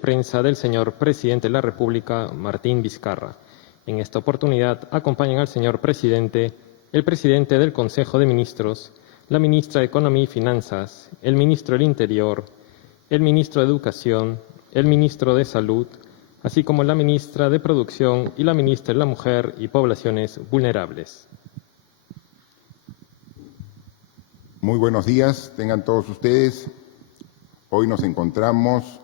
prensa del señor Presidente de la República, Martín Vizcarra. En esta oportunidad acompañan al señor Presidente, el Presidente del Consejo de Ministros, la Ministra de Economía y Finanzas, el Ministro del Interior, el Ministro de Educación, el Ministro de Salud, así como la Ministra de Producción y la Ministra de la Mujer y Poblaciones Vulnerables. Muy buenos días, tengan todos ustedes. Hoy nos encontramos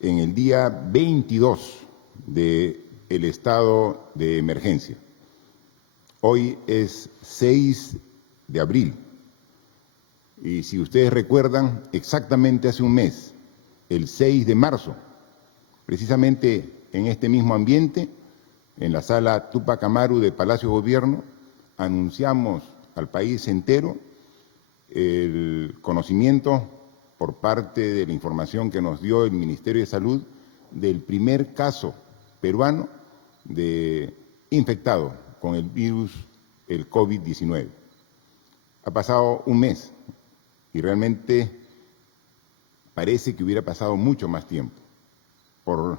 en el día 22 del estado de emergencia. Hoy es 6 de abril y si ustedes recuerdan, exactamente hace un mes, el 6 de marzo, precisamente en este mismo ambiente, en la sala Túpac Amaru de Palacio de Gobierno, anunciamos al país entero el conocimiento por parte de la información que nos dio el Ministerio de Salud del primer caso peruano de infectado con el virus, el COVID-19. Ha pasado un mes y realmente parece que hubiera pasado mucho más tiempo por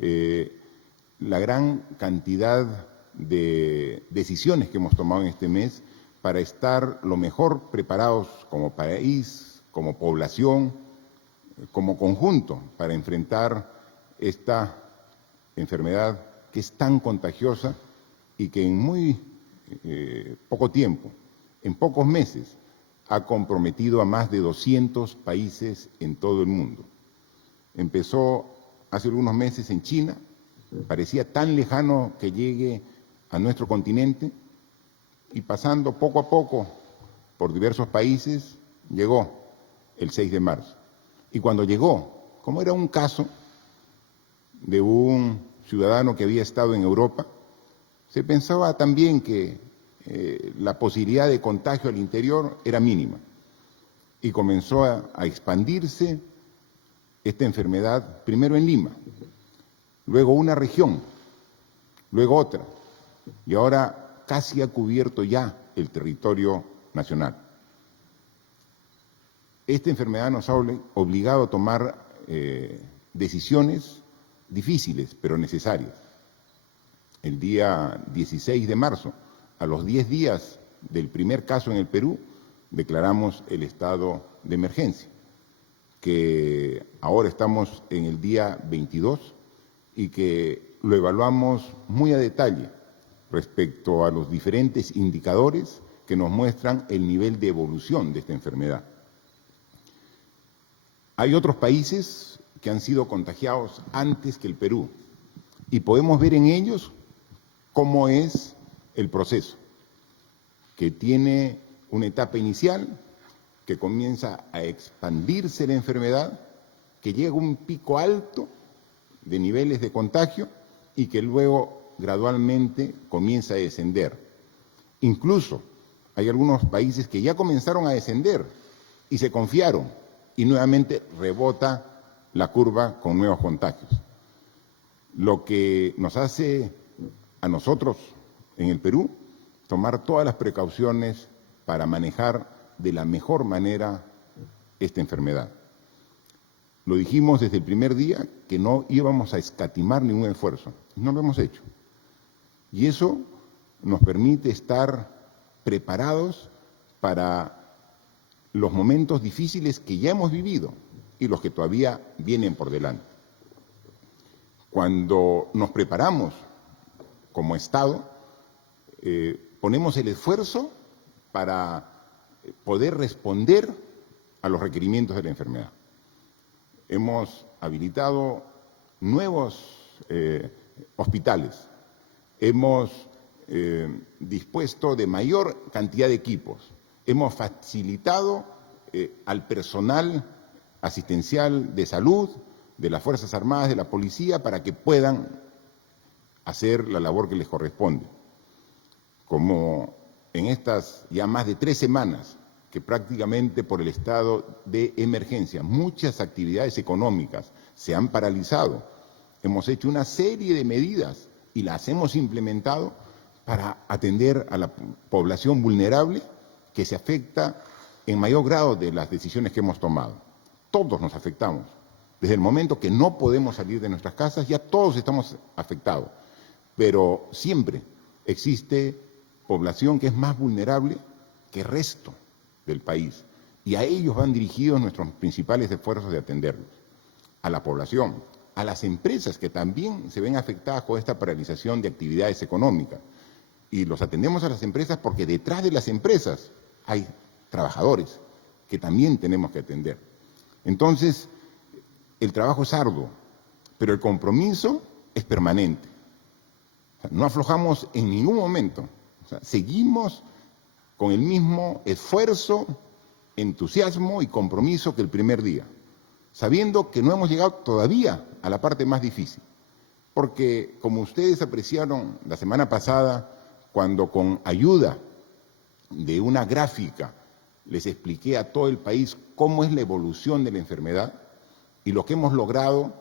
la gran cantidad de decisiones que hemos tomado en este mes para estar lo mejor preparados como país, como población, como conjunto, para enfrentar esta enfermedad que es tan contagiosa y que en muy poco tiempo, en pocos meses, ha comprometido a más de 200 países en todo el mundo. Empezó hace algunos meses en China, parecía tan lejano que llegue a nuestro continente, y pasando poco a poco por diversos países, llegó el 6 de marzo. Y cuando llegó, como era un caso de un ciudadano que había estado en Europa, se pensaba también que la posibilidad de contagio al interior era mínima. Y comenzó a expandirse esta enfermedad, primero en Lima, luego una región, luego otra, y ahora casi ha cubierto ya el territorio nacional. Esta enfermedad nos ha obligado a tomar decisiones difíciles, pero necesarias. El día 16 de marzo, a los 10 días del primer caso en el Perú, declaramos el estado de emergencia, que ahora estamos en el día 22 y que lo evaluamos muy a detalle respecto a los diferentes indicadores que nos muestran el nivel de evolución de esta enfermedad. Hay otros países que han sido contagiados antes que el Perú y podemos ver en ellos cómo es el proceso, que tiene una etapa inicial, que comienza a expandirse la enfermedad, que llega a un pico alto de niveles de contagio y que luego gradualmente comienza a descender. Incluso hay algunos países que ya comenzaron a descender y se confiaron y nuevamente rebota la curva con nuevos contagios. Lo que nos hace a nosotros en el Perú tomar todas las precauciones para manejar de la mejor manera esta enfermedad. Lo dijimos desde el primer día que no íbamos a escatimar ningún esfuerzo, no lo hemos hecho. Y eso nos permite estar preparados para los momentos difíciles que ya hemos vivido y los que todavía vienen por delante. Cuando nos preparamos como Estado, ponemos el esfuerzo para poder responder a los requerimientos de la enfermedad. Hemos habilitado nuevos hospitales. Hemos dispuesto de mayor cantidad de equipos. Hemos facilitado al personal asistencial de salud, de las Fuerzas Armadas, de la Policía, para que puedan hacer la labor que les corresponde. Como en estas ya más de 3 semanas, que prácticamente por el estado de emergencia muchas actividades económicas se han paralizado, hemos hecho una serie de medidas y las hemos implementado para atender a la población vulnerable que se afecta en mayor grado de las decisiones que hemos tomado. Todos nos afectamos, Desde el momento que no podemos salir de nuestras casas, ya todos estamos afectados. Pero siempre existe población que es más vulnerable que el resto del país. Y a ellos van dirigidos nuestros principales esfuerzos de atenderlos. A la población, a las empresas que también se ven afectadas con esta paralización de actividades económicas. Y los atendemos a las empresas porque detrás de las empresas hay trabajadores que también tenemos que atender. Entonces, el trabajo es arduo, pero el compromiso es permanente. O sea, no aflojamos en ningún momento. O sea, seguimos con el mismo esfuerzo, entusiasmo y compromiso que el primer día, sabiendo que no hemos llegado todavía a la parte más difícil. Porque, como ustedes apreciaron la semana pasada, cuando con ayuda de una gráfica les expliqué a todo el país cómo es la evolución de la enfermedad y lo que hemos logrado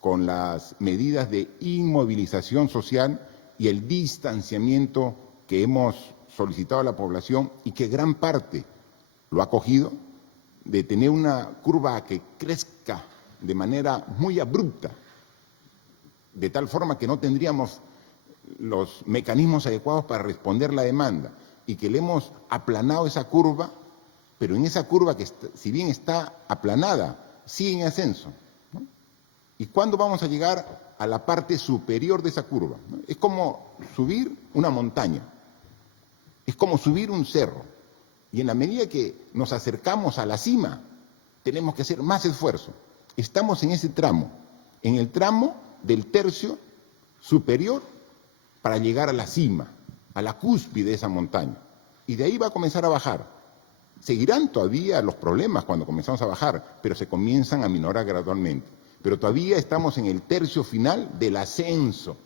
con las medidas de inmovilización social y el distanciamiento que hemos solicitado a la población y que gran parte lo ha cogido, de tener una curva que crezca de manera muy abrupta, de tal forma que no tendríamos los mecanismos adecuados para responder la demanda y que le hemos aplanado esa curva, pero en esa curva que si bien está aplanada, sigue en ascenso, ¿no? ¿Y cuándo vamos a llegar a la parte superior de esa curva? ¿No? Es como subir una montaña, es como subir un cerro, y en la medida que nos acercamos a la cima, tenemos que hacer más esfuerzo. Estamos en ese tramo, en el tramo del tercio superior para llegar a la cima, a la cúspide de esa montaña. Y de ahí va a comenzar a bajar. Seguirán todavía los problemas cuando comenzamos a bajar, pero se comienzan a minorar gradualmente. Pero todavía estamos en el tercio final del ascenso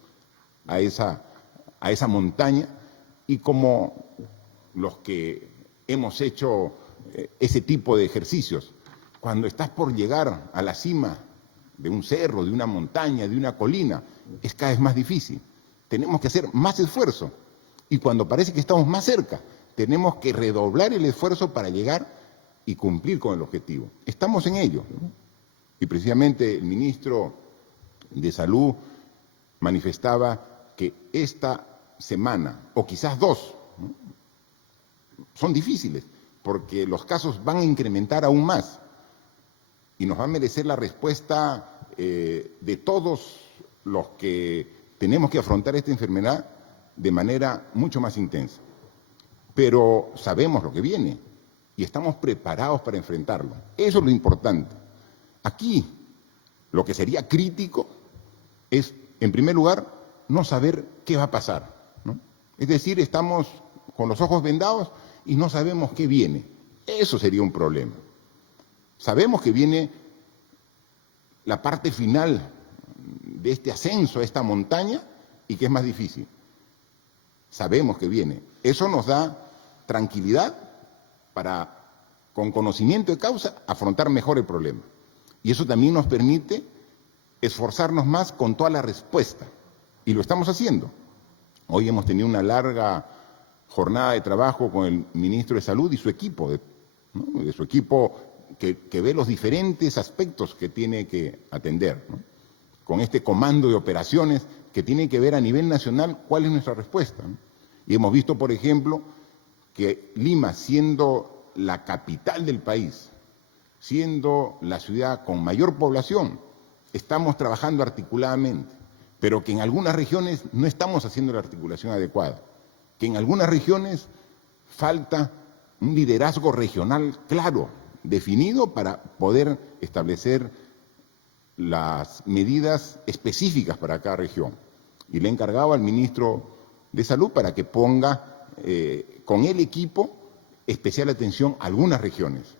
a esa montaña, y como los que hemos hecho ese tipo de ejercicios, cuando estás por llegar a la cima de un cerro, de una montaña, de una colina, es cada vez más difícil. Tenemos que hacer más esfuerzo, y cuando parece que estamos más cerca, tenemos que redoblar el esfuerzo para llegar y cumplir con el objetivo. Estamos en ello, ¿no? Y precisamente el ministro de Salud manifestaba que esta semana, o quizás dos, ¿no?, son difíciles, porque los casos van a incrementar aún más, y nos va a merecer la respuesta de todos los que tenemos que afrontar esta enfermedad de manera mucho más intensa. Pero sabemos lo que viene y estamos preparados para enfrentarlo. Eso es lo importante. Aquí, lo que sería crítico es, en primer lugar, no saber qué va a pasar, ¿no? Es decir, estamos con los ojos vendados y no sabemos qué viene. Eso sería un problema. Sabemos que viene la parte final de este ascenso a esta montaña y que es más difícil. Sabemos que viene. Eso nos da tranquilidad para, con conocimiento de causa, afrontar mejor el problema. Y eso también nos permite esforzarnos más con toda la respuesta. Y lo estamos haciendo. Hoy hemos tenido una larga jornada de trabajo con el ministro de Salud y su equipo, ¿no?, de su equipo que ve los diferentes aspectos que tiene que atender, ¿no?, con este comando de operaciones que tiene que ver a nivel nacional cuál es nuestra respuesta, ¿no? Y hemos visto, por ejemplo, que Lima, siendo la capital del país, siendo la ciudad con mayor población, estamos trabajando articuladamente, pero que en algunas regiones no estamos haciendo la articulación adecuada, que en algunas regiones falta un liderazgo regional claro, definido, para poder establecer las medidas específicas para cada región. Y le he encargado al ministro de Salud para que ponga con el equipo especial atención a algunas regiones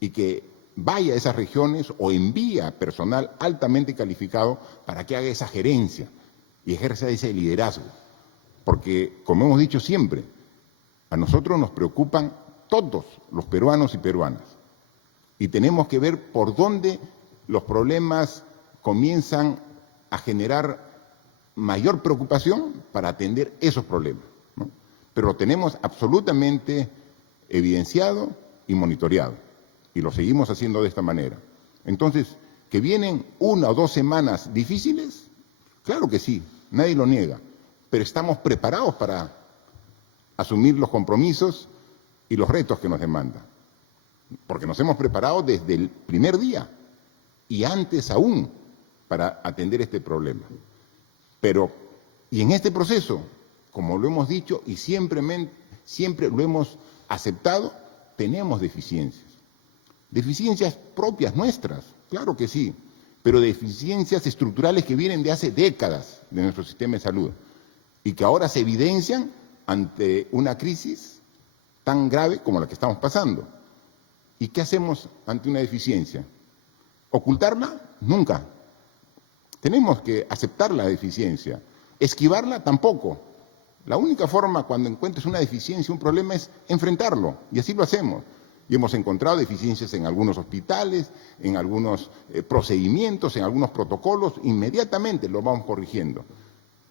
y que vaya a esas regiones o envía personal altamente calificado para que haga esa gerencia y ejerza ese liderazgo. Porque, como hemos dicho siempre, a nosotros nos preocupan todos los peruanos y peruanas, y tenemos que ver por dónde los problemas comienzan a generar mayor preocupación para atender esos problemas, ¿no? Pero lo tenemos absolutamente evidenciado y monitoreado, y lo seguimos haciendo de esta manera. Entonces, ¿Que vienen 1 o 2 semanas difíciles? Claro que sí, nadie lo niega, pero estamos preparados para asumir los compromisos y los retos que nos demandan, porque nos hemos preparado desde el primer día y antes aún para atender este problema. Y en este proceso, como lo hemos dicho y siempre lo hemos aceptado, tenemos deficiencias. Deficiencias propias nuestras, claro que sí, pero deficiencias estructurales que vienen de hace décadas de nuestro sistema de salud y que ahora se evidencian ante una crisis tan grave como la que estamos pasando. ¿Y qué hacemos ante una deficiencia? ¿Ocultarla? Nunca. Tenemos que aceptar la deficiencia. Esquivarla tampoco. La única forma cuando encuentres una deficiencia, un problema, es enfrentarlo, y así lo hacemos. Y hemos encontrado deficiencias en algunos hospitales, en algunos procedimientos, en algunos protocolos, inmediatamente lo vamos corrigiendo.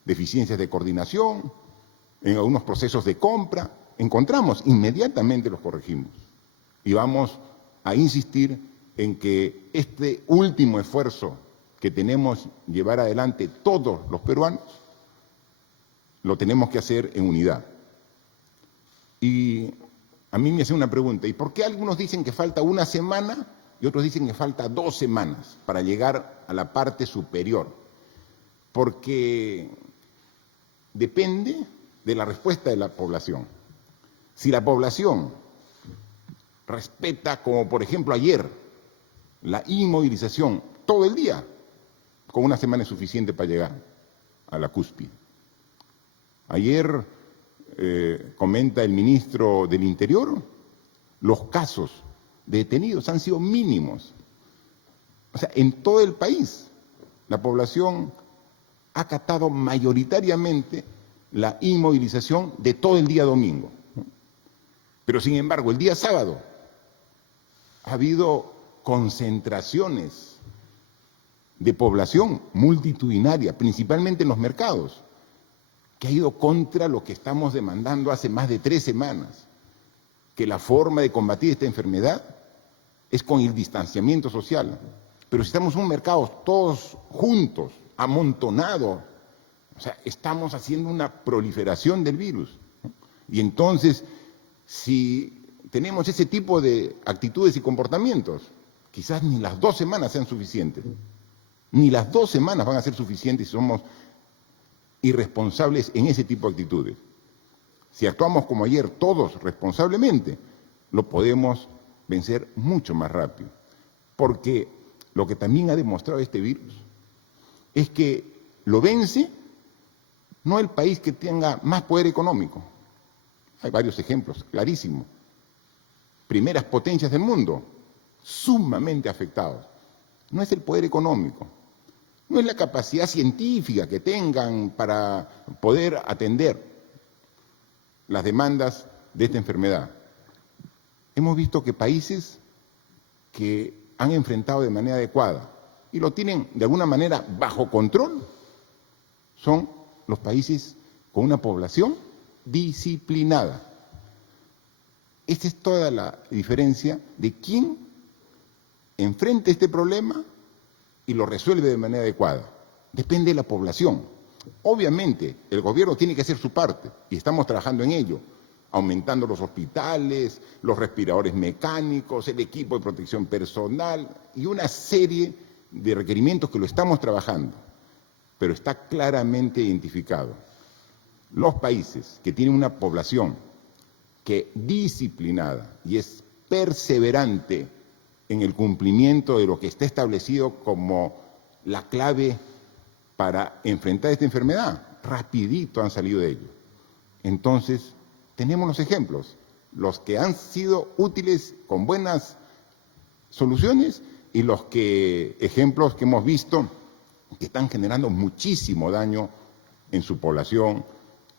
Deficiencias de coordinación, en algunos procesos de compra, encontramos, inmediatamente los corregimos. Y vamos a insistir en que este último esfuerzo que tenemos que llevar adelante todos los peruanos, lo tenemos que hacer en unidad. Y a mí me hacen una pregunta, ¿y por qué algunos dicen que falta 1 semana y otros dicen que falta 2 semanas para llegar a la parte superior? Porque depende de la respuesta de la población. Si la población respeta, como por ejemplo ayer, la inmovilización todo el día, con 1 semana es suficiente para llegar a la cúspide. Ayer comenta el ministro del Interior, los casos de detenidos han sido mínimos. O sea, en todo el país la población ha acatado mayoritariamente la inmovilización de todo el día domingo. Pero sin embargo, el día sábado ha habido concentraciones de población multitudinaria, principalmente en los mercados, que ha ido contra lo que estamos demandando hace más de 3 semanas, que la forma de combatir esta enfermedad es con el distanciamiento social. Pero si estamos en un mercado todos juntos, amontonados, o sea, estamos haciendo una proliferación del virus, ¿no? Y entonces, si tenemos ese tipo de actitudes y comportamientos, quizás ni las 2 semanas sean suficientes. Ni las 2 semanas van a ser suficientes si somos irresponsables en ese tipo de actitudes. Si actuamos como ayer todos responsablemente, lo podemos vencer mucho más rápido. Porque lo que también ha demostrado este virus es que lo vence no el país que tenga más poder económico. Hay varios ejemplos clarísimos. Primeras potencias del mundo, sumamente afectados. No es el poder económico, no es la capacidad científica que tengan para poder atender las demandas de esta enfermedad. Hemos visto que países que han enfrentado de manera adecuada y lo tienen de alguna manera bajo control son los países con una población disciplinada. Esta es toda la diferencia de quién enfrenta este problema y lo resuelve de manera adecuada. Depende de la población. Obviamente, el gobierno tiene que hacer su parte y estamos trabajando en ello, aumentando los hospitales, los respiradores mecánicos, el equipo de protección personal y una serie de requerimientos que lo estamos trabajando. Pero está claramente identificado. Los países que tienen una población que disciplinada y es perseverante en el cumplimiento de lo que está establecido como la clave para enfrentar esta enfermedad, rapidito han salido de ello. Entonces, tenemos los ejemplos, los que han sido útiles con buenas soluciones y los ejemplos que hemos visto que están generando muchísimo daño en su población,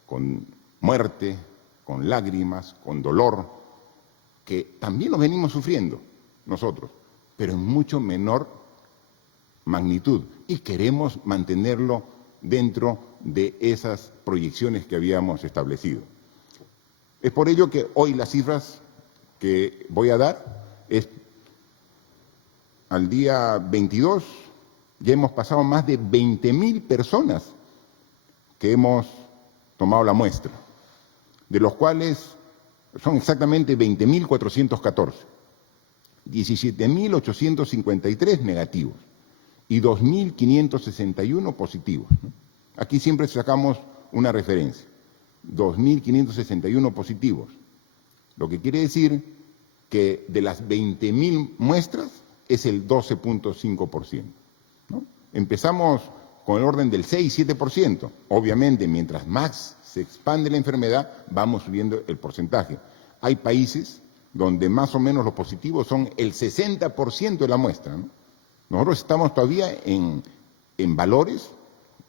con muerte, con lágrimas, con dolor, que también los venimos sufriendo nosotros, pero en mucho menor magnitud, y queremos mantenerlo dentro de esas proyecciones que habíamos establecido. Es por ello que hoy las cifras que voy a dar es al día 22, ya hemos pasado más de 20.000 personas que hemos tomado la muestra, de los cuales son exactamente 20.414, 17.853 negativos y 2.561 positivos. Aquí siempre sacamos una referencia, 2.561 positivos, lo que quiere decir que de las 20.000 muestras es el 12.5%, ¿no? Empezamos con el orden del 6-7%. Obviamente, mientras más se expande la enfermedad, vamos subiendo el porcentaje. Hay países donde más o menos los positivos son el 60% de la muestra, ¿no? Nosotros estamos todavía en valores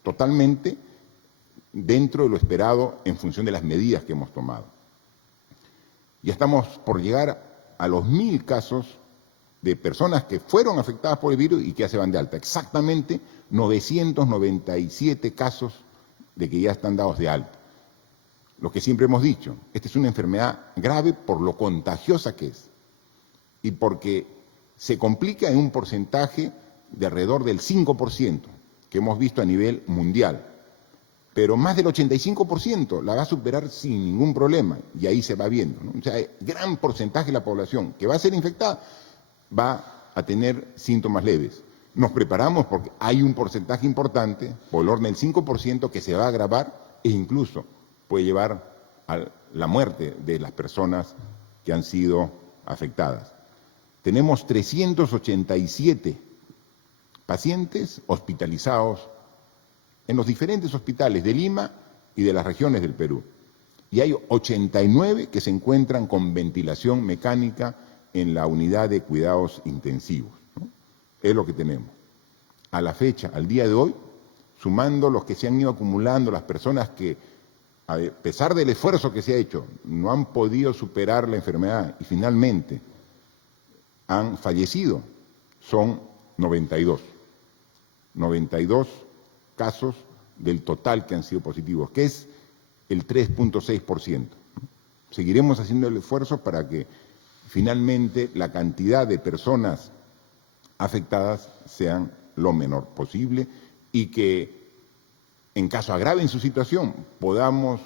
totalmente dentro de lo esperado en función de las medidas que hemos tomado. Ya estamos por llegar a los 1.000 casos de personas que fueron afectadas por el virus y que ya se van de alta. Exactamente 997 casos de que ya están dados de alta. Lo que siempre hemos dicho, esta es una enfermedad grave por lo contagiosa que es y porque se complica en un porcentaje de alrededor del 5% que hemos visto a nivel mundial. Pero más del 85% la va a superar sin ningún problema, y ahí se va viendo, ¿no? O sea, gran porcentaje de la población que va a ser infectada va a tener síntomas leves. Nos preparamos porque hay un porcentaje importante, por el orden del 5%, que se va a agravar e incluso puede llevar a la muerte de las personas que han sido afectadas. Tenemos 387 pacientes hospitalizados en los diferentes hospitales de Lima y de las regiones del Perú. Y hay 89 que se encuentran con ventilación mecánica en la unidad de cuidados intensivos, ¿no? Es lo que tenemos. A la fecha, al día de hoy, sumando los que se han ido acumulando, las personas que, a pesar del esfuerzo que se ha hecho, no han podido superar la enfermedad y finalmente han fallecido, son 92. 92 casos del total que han sido positivos, que es el 3.6%. Seguiremos haciendo el esfuerzo para que finalmente la cantidad de personas afectadas sean lo menor posible y que en caso agraven su situación podamos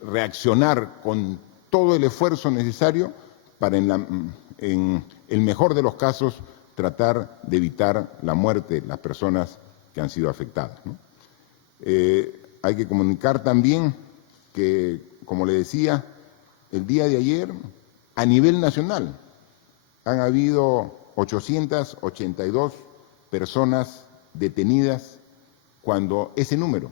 reaccionar con todo el esfuerzo necesario para en el mejor de los casos tratar de evitar la muerte de las personas que han sido afectadas, ¿no? Hay que comunicar también que, como le decía, el día de ayer, a nivel nacional, han habido 882 personas detenidas cuando ese número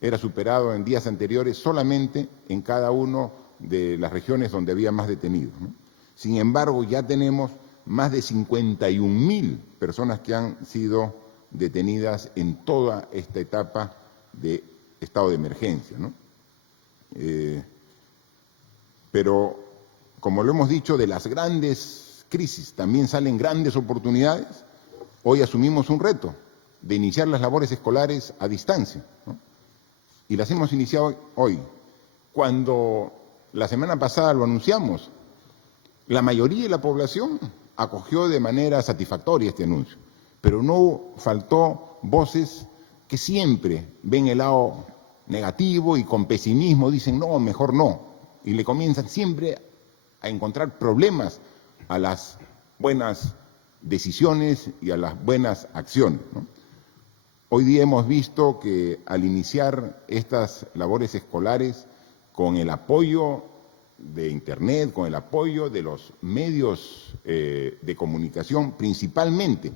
era superado en días anteriores solamente en cada una de las regiones donde había más detenidos, ¿no? Sin embargo, ya tenemos más de 51.000 personas que han sido detenidas en toda esta etapa de estado de emergencia, ¿no? Pero, como lo hemos dicho, de las grandes crisis también salen grandes oportunidades. Hoy asumimos un reto de iniciar las labores escolares a distancia, ¿no? Y las hemos iniciado hoy. Cuando la semana pasada lo anunciamos, la mayoría de la población acogió de manera satisfactoria este anuncio, pero no faltó voces que siempre ven el lado negativo y con pesimismo dicen no, mejor no, y le comienzan siempre a encontrar problemas a las buenas decisiones y a las buenas acciones, ¿no? Hoy día hemos visto que al iniciar estas labores escolares con el apoyo de Internet, con el apoyo de los medios de comunicación, principalmente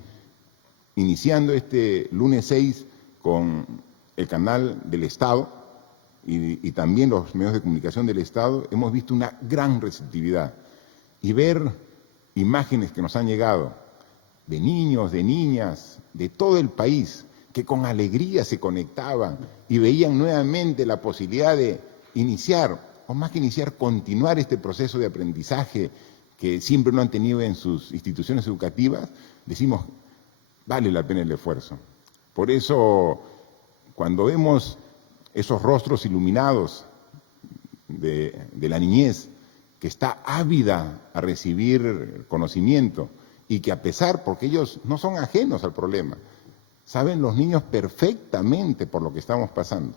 iniciando este lunes 6 con el canal del Estado y también los medios de comunicación del Estado, hemos visto una gran receptividad. Y ver imágenes que nos han llegado de niños, de niñas, de todo el país, que con alegría se conectaban y veían nuevamente la posibilidad de iniciar, o más que iniciar, continuar este proceso de aprendizaje que siempre no han tenido en sus instituciones educativas, decimos, vale la pena el esfuerzo. Por eso, cuando vemos esos rostros iluminados de la niñez, que está ávida a recibir conocimiento, y que a pesar, porque ellos no son ajenos al problema, saben los niños perfectamente por lo que estamos pasando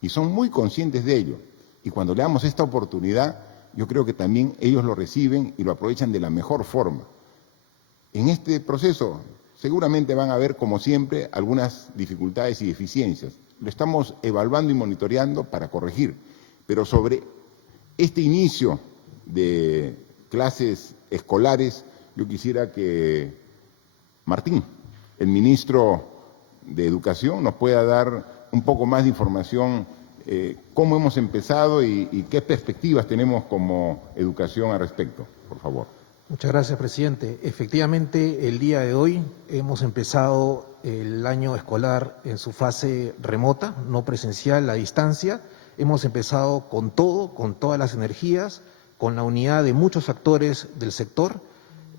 y son muy conscientes de ello. Y cuando le damos esta oportunidad, yo creo que también ellos lo reciben y lo aprovechan de la mejor forma. En este proceso seguramente van a haber, como siempre, algunas dificultades y deficiencias. Lo estamos evaluando y monitoreando para corregir, pero sobre este inicio de clases escolares, yo quisiera que Martín, el ministro de Educación, nos pueda dar un poco más de información, cómo hemos empezado y qué perspectivas tenemos como educación al respecto, por favor. Muchas gracias, presidente. Efectivamente, el día de hoy hemos empezado el año escolar en su fase remota, no presencial, a distancia. Hemos empezado con todo, con todas las energías, con la unidad de muchos actores del sector.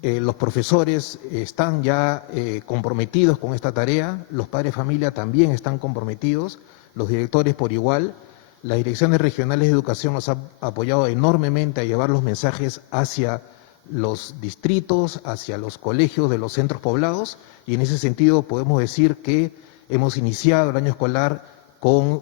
Los profesores están ya comprometidos con esta tarea, los padres de familia también están comprometidos, los directores por igual. Las direcciones regionales de educación nos han apoyado enormemente a llevar los mensajes hacia los distritos, hacia los colegios de los centros poblados, y en ese sentido podemos decir que hemos iniciado el año escolar con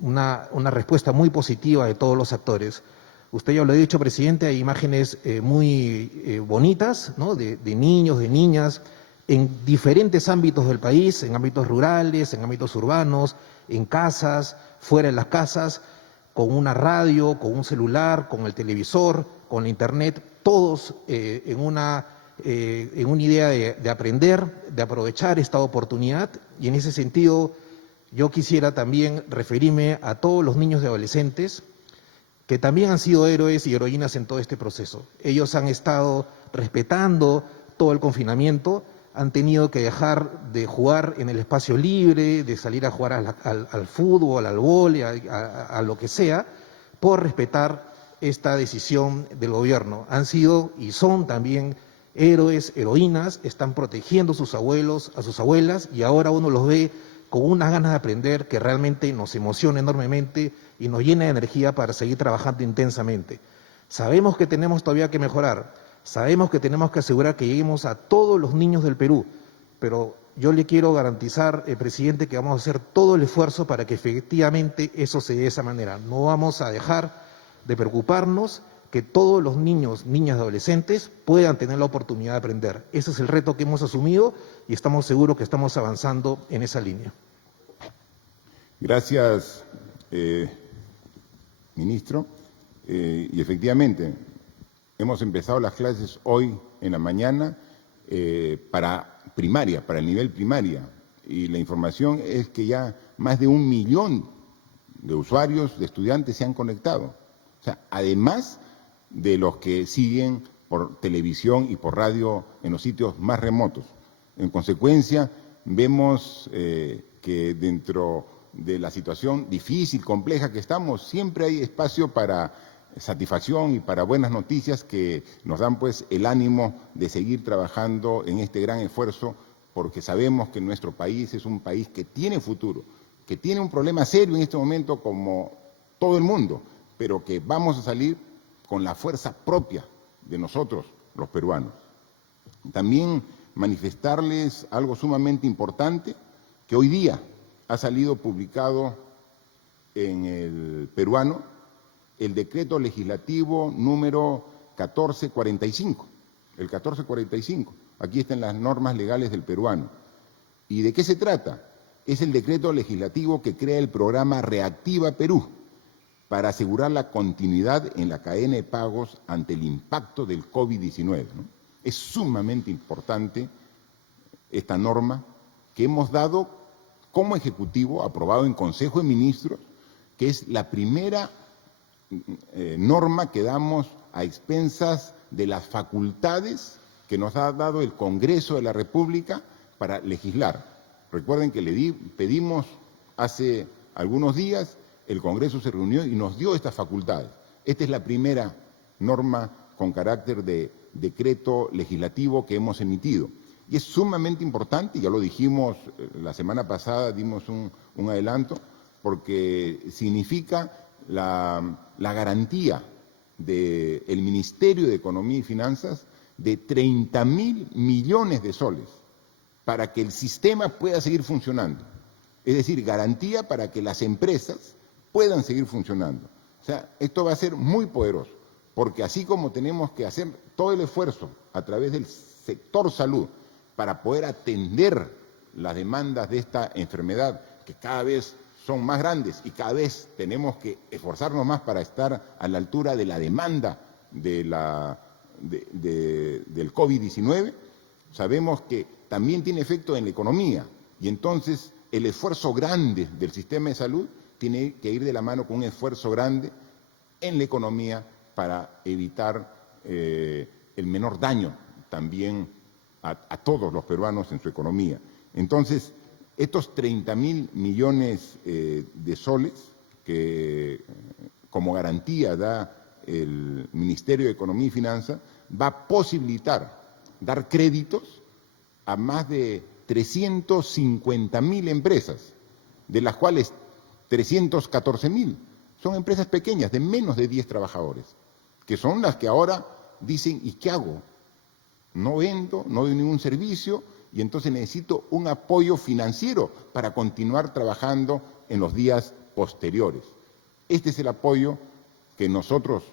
una respuesta muy positiva de todos los actores. Usted ya lo ha dicho, presidente, hay imágenes muy bonitas, ¿no?, de niños, de niñas, en diferentes ámbitos del país, en ámbitos rurales, en ámbitos urbanos, en casas, fuera de las casas, con una radio, con un celular, con el televisor, con la internet, todos en una idea de aprender, de aprovechar esta oportunidad, y en ese sentido yo quisiera también referirme a todos los niños y adolescentes que también han sido héroes y heroínas en todo este proceso. Ellos han estado respetando todo el confinamiento, han tenido que dejar de jugar en el espacio libre, de salir a jugar al fútbol, al vóley, a lo que sea, por respetar esta decisión del gobierno. Han sido y son también héroes, heroínas, están protegiendo a sus abuelos, a sus abuelas, y ahora uno los ve con unas ganas de aprender que realmente nos emociona enormemente y nos llena de energía para seguir trabajando intensamente. Sabemos que tenemos todavía que mejorar, sabemos que tenemos que asegurar que lleguemos a todos los niños del Perú, pero yo le quiero garantizar, presidente, que vamos a hacer todo el esfuerzo para que efectivamente eso se dé de esa manera. No vamos a dejar de preocuparnos que todos los niños, niñas y adolescentes puedan tener la oportunidad de aprender. Ese es el reto que hemos asumido y estamos seguros que estamos avanzando en esa línea. Gracias, ministro. Y efectivamente, hemos empezado las clases hoy en la mañana para primaria, para el nivel primaria. Y la información es que ya más de 1 millón de usuarios, de estudiantes se han conectado. O sea, además de los que siguen por televisión y por radio en los sitios más remotos. En consecuencia, vemos que dentro de la situación difícil, compleja que estamos, siempre hay espacio para satisfacción y para buenas noticias que nos dan pues el ánimo de seguir trabajando en este gran esfuerzo, porque sabemos que nuestro país es un país que tiene futuro, que tiene un problema serio en este momento como todo el mundo, pero que vamos a salir con la fuerza propia de nosotros, los peruanos. También manifestarles algo sumamente importante, que hoy día ha salido publicado en el peruano el decreto legislativo número 1445, el 1445. Aquí están las normas legales del peruano. ¿Y de qué se trata? Es el decreto legislativo que crea el programa Reactiva Perú, para asegurar la continuidad en la cadena de pagos ante el impacto del COVID-19, ¿no? Es sumamente importante esta norma que hemos dado como Ejecutivo, aprobado en Consejo de Ministros, que es la primera norma que damos a expensas de las facultades que nos ha dado el Congreso de la República para legislar. Recuerden que le pedimos hace algunos días, el Congreso se reunió y nos dio estas facultades. Esta es la primera norma con carácter de decreto legislativo que hemos emitido. Y es sumamente importante, ya lo dijimos la semana pasada, dimos un adelanto, porque significa la garantía del Ministerio de Economía y Finanzas de 30.000 millones de soles para que el sistema pueda seguir funcionando. Es decir, garantía para que las empresas puedan seguir funcionando. O sea, esto va a ser muy poderoso, porque así como tenemos que hacer todo el esfuerzo a través del sector salud para poder atender las demandas de esta enfermedad, que cada vez son más grandes y cada vez tenemos que esforzarnos más para estar a la altura de la demanda del COVID-19, sabemos que también tiene efecto en la economía y entonces el esfuerzo grande del sistema de salud tiene que ir de la mano con un esfuerzo grande en la economía para evitar el menor daño también a todos los peruanos en su economía. Entonces, estos 30.000 millones de soles que como garantía da el Ministerio de Economía y Finanzas va a posibilitar dar créditos a más de 350.000 empresas, de las cuales 314.000 son empresas pequeñas de menos de 10 trabajadores, que son las que ahora dicen, ¿y qué hago? No vendo, no doy ningún servicio y entonces necesito un apoyo financiero para continuar trabajando en los días posteriores. Este es el apoyo que nosotros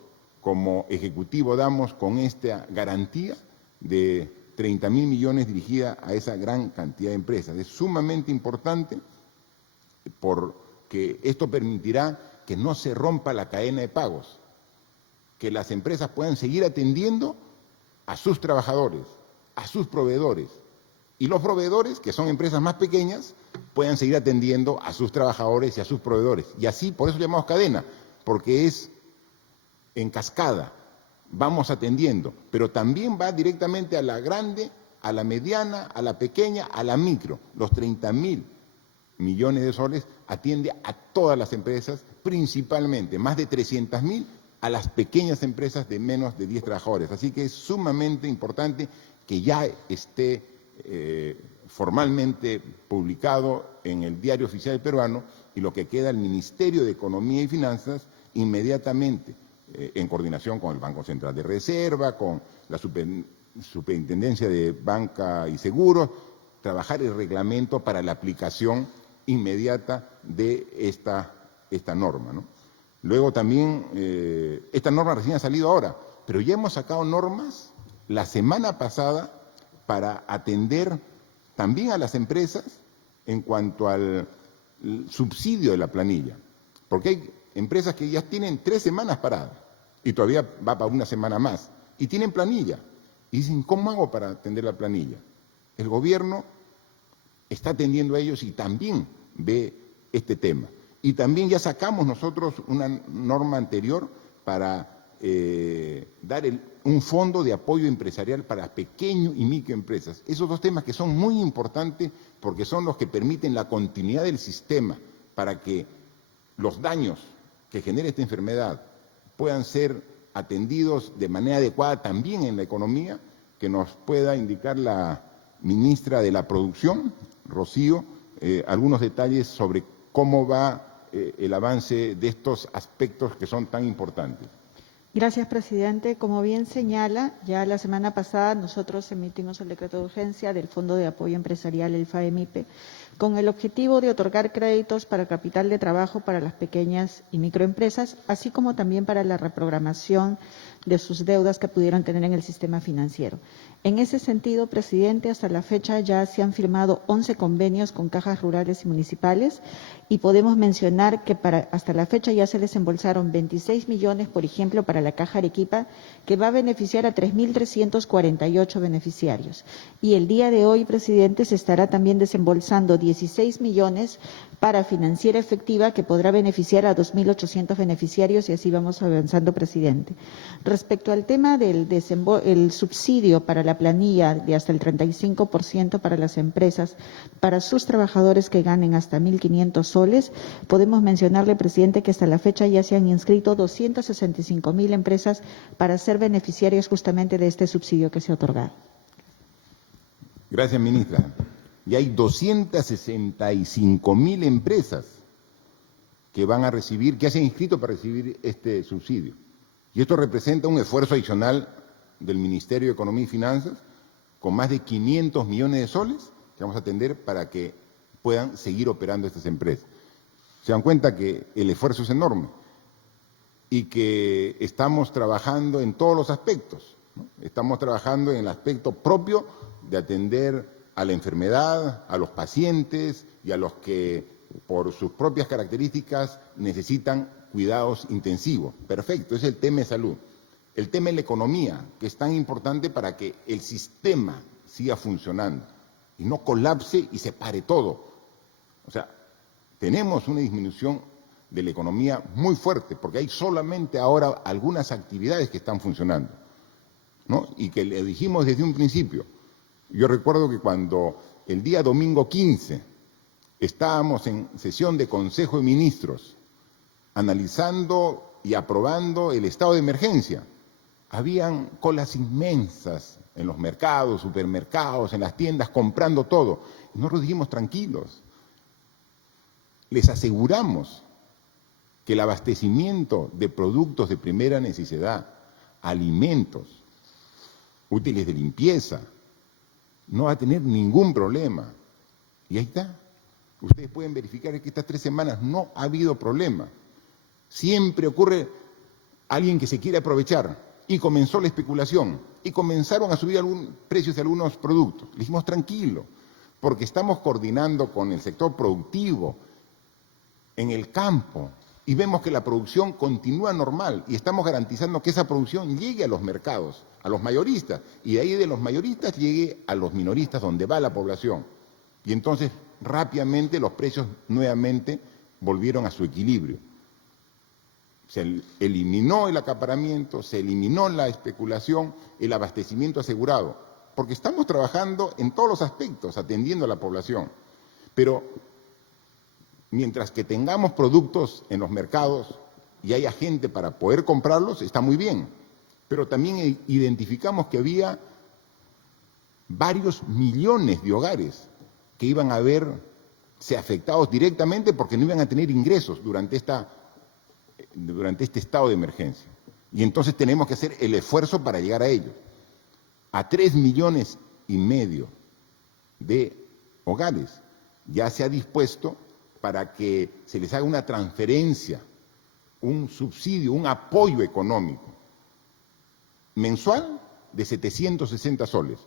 como Ejecutivo damos con esta garantía de 30.000 millones dirigida a esa gran cantidad de empresas. Es sumamente importante porque esto permitirá que no se rompa la cadena de pagos, que las empresas puedan seguir atendiendo a sus trabajadores, a sus proveedores, y los proveedores, que son empresas más pequeñas, puedan seguir atendiendo a sus trabajadores y a sus proveedores. Y así, por eso llamamos cadena, porque es en cascada, vamos atendiendo, pero también va directamente a la grande, a la mediana, a la pequeña, a la micro. Los 30.000 millones de soles atiende a todas las empresas, principalmente, más de 300.000 a las pequeñas empresas de menos de 10 trabajadores. Así que es sumamente importante que ya esté formalmente publicado en el Diario Oficial Peruano y lo que queda el Ministerio de Economía y Finanzas inmediatamente, en coordinación con el Banco Central de Reserva, con la Superintendencia de Banca y Seguros, trabajar el reglamento para la aplicación inmediata de esta norma, ¿no? Luego también, esta norma recién ha salido ahora, pero ya hemos sacado normas la semana pasada para atender también a las empresas en cuanto al subsidio de la planilla, porque hay empresas que ya tienen 3 semanas paradas y todavía va para una semana más y tienen planilla y dicen, ¿cómo hago para atender la planilla? El gobierno está atendiendo a ellos y también ve este tema. Y también ya sacamos nosotros una norma anterior para dar un fondo de apoyo empresarial para pequeño y microempresas. Esos dos temas que son muy importantes porque son los que permiten la continuidad del sistema para que los daños que genera esta enfermedad puedan ser atendidos de manera adecuada también en la economía, que nos pueda indicar la ministra de la Producción, Rocío, algunos detalles sobre cómo va el avance de estos aspectos que son tan importantes. Gracias, presidente. Como bien señala, ya la semana pasada nosotros emitimos el decreto de urgencia del Fondo de Apoyo Empresarial, el FAEMIPE, con el objetivo de otorgar créditos para capital de trabajo para las pequeñas y microempresas, así como también para la reprogramación de sus deudas que pudieran tener en el sistema financiero. En ese sentido, presidente, hasta la fecha ya se han firmado 11 convenios con cajas rurales y municipales y podemos mencionar que hasta la fecha ya se desembolsaron 26 millones, por ejemplo, para la Caja Arequipa, que va a beneficiar a 3.348 beneficiarios. Y el día de hoy, presidente, se estará también desembolsando 16 millones para Financiera Efectiva, que podrá beneficiar a 2.800 beneficiarios y así vamos avanzando, presidente. Respecto al tema del el subsidio para la planilla de hasta el 35% para las empresas, para sus trabajadores que ganen hasta 1.500 soles, podemos mencionarle, presidente, que hasta la fecha ya se han inscrito 265.000 empresas para ser beneficiarios justamente de este subsidio que se ha otorgado. Gracias, ministra. Y hay 265.000 empresas que van a recibir, que se han inscrito para recibir este subsidio. Y esto representa un esfuerzo adicional del Ministerio de Economía y Finanzas, con más de 500 millones de soles que vamos a atender para que puedan seguir operando estas empresas. Se dan cuenta que el esfuerzo es enorme y que estamos trabajando en todos los aspectos, ¿no? Estamos trabajando en el aspecto propio de atender a la enfermedad, a los pacientes y a los que por sus propias características necesitan cuidados intensivos. Perfecto, es el tema de salud. El tema de la economía, que es tan importante para que el sistema siga funcionando y no colapse y se pare todo. O sea, tenemos una disminución de la economía muy fuerte, porque hay solamente ahora algunas actividades que están funcionando, ¿no? Y que le dijimos desde un principio. Yo recuerdo que cuando el día domingo 15 estábamos en sesión de Consejo de Ministros, analizando y aprobando el estado de emergencia, habían colas inmensas en los mercados, supermercados, en las tiendas, comprando todo. Y nosotros dijimos, tranquilos, les aseguramos que el abastecimiento de productos de primera necesidad, alimentos, útiles de limpieza, no va a tener ningún problema. Y ahí está. Ustedes pueden verificar que estas 3 semanas no ha habido problema. Siempre ocurre alguien que se quiere aprovechar y comenzó la especulación y comenzaron a subir precios de algunos productos. Le dijimos tranquilo, porque estamos coordinando con el sector productivo en el campo y vemos que la producción continúa normal y estamos garantizando que esa producción llegue a los mercados, a los mayoristas, y de ahí de los mayoristas llegue a los minoristas donde va la población. Y entonces rápidamente los precios nuevamente volvieron a su equilibrio. Se eliminó el acaparamiento, se eliminó la especulación, el abastecimiento asegurado, porque estamos trabajando en todos los aspectos, atendiendo a la población. Pero mientras que tengamos productos en los mercados y haya gente para poder comprarlos, está muy bien. Pero también identificamos que había varios millones de hogares que iban a verse afectados directamente porque no iban a tener ingresos durante este estado de emergencia. Y entonces tenemos que hacer el esfuerzo para llegar a ellos. A 3,5 millones de hogares ya se ha dispuesto para que se les haga una transferencia, un subsidio, un apoyo económico mensual de 760 soles.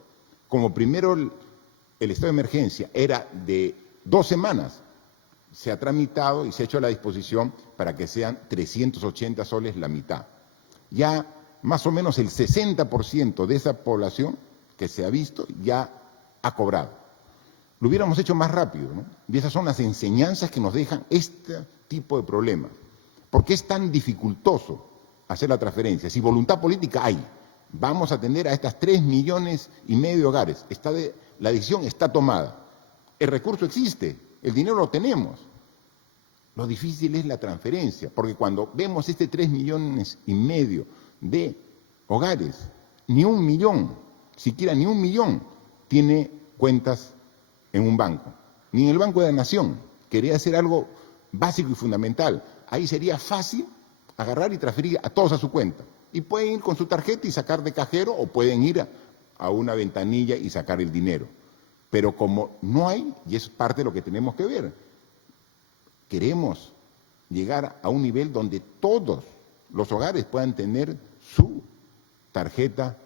Como primero el estado de emergencia era de 2 semanas, se ha tramitado y se ha hecho a la disposición para que sean 380 soles la mitad. Ya más o menos el 60% de esa población que se ha visto ya ha cobrado. Lo hubiéramos hecho más rápido, ¿no? Y esas son las enseñanzas que nos dejan este tipo de problemas. ¿Por qué es tan dificultoso hacer la transferencia? Si voluntad política hay, vamos a atender a estas 3,5 millones de hogares. La decisión está tomada. El recurso existe, el dinero lo tenemos. Lo difícil es la transferencia, porque cuando vemos este 3,5 millones de hogares, ni 1 millón, siquiera ni 1 millón, tiene cuentas en un banco, ni en el Banco de la Nación. Quería hacer algo básico y fundamental. Ahí sería fácil agarrar y transferir a todos a su cuenta. Y pueden ir con su tarjeta y sacar de cajero o pueden ir a una ventanilla y sacar el dinero. Pero como no hay, y es parte de lo que tenemos que ver, queremos llegar a un nivel donde todos los hogares puedan tener su tarjeta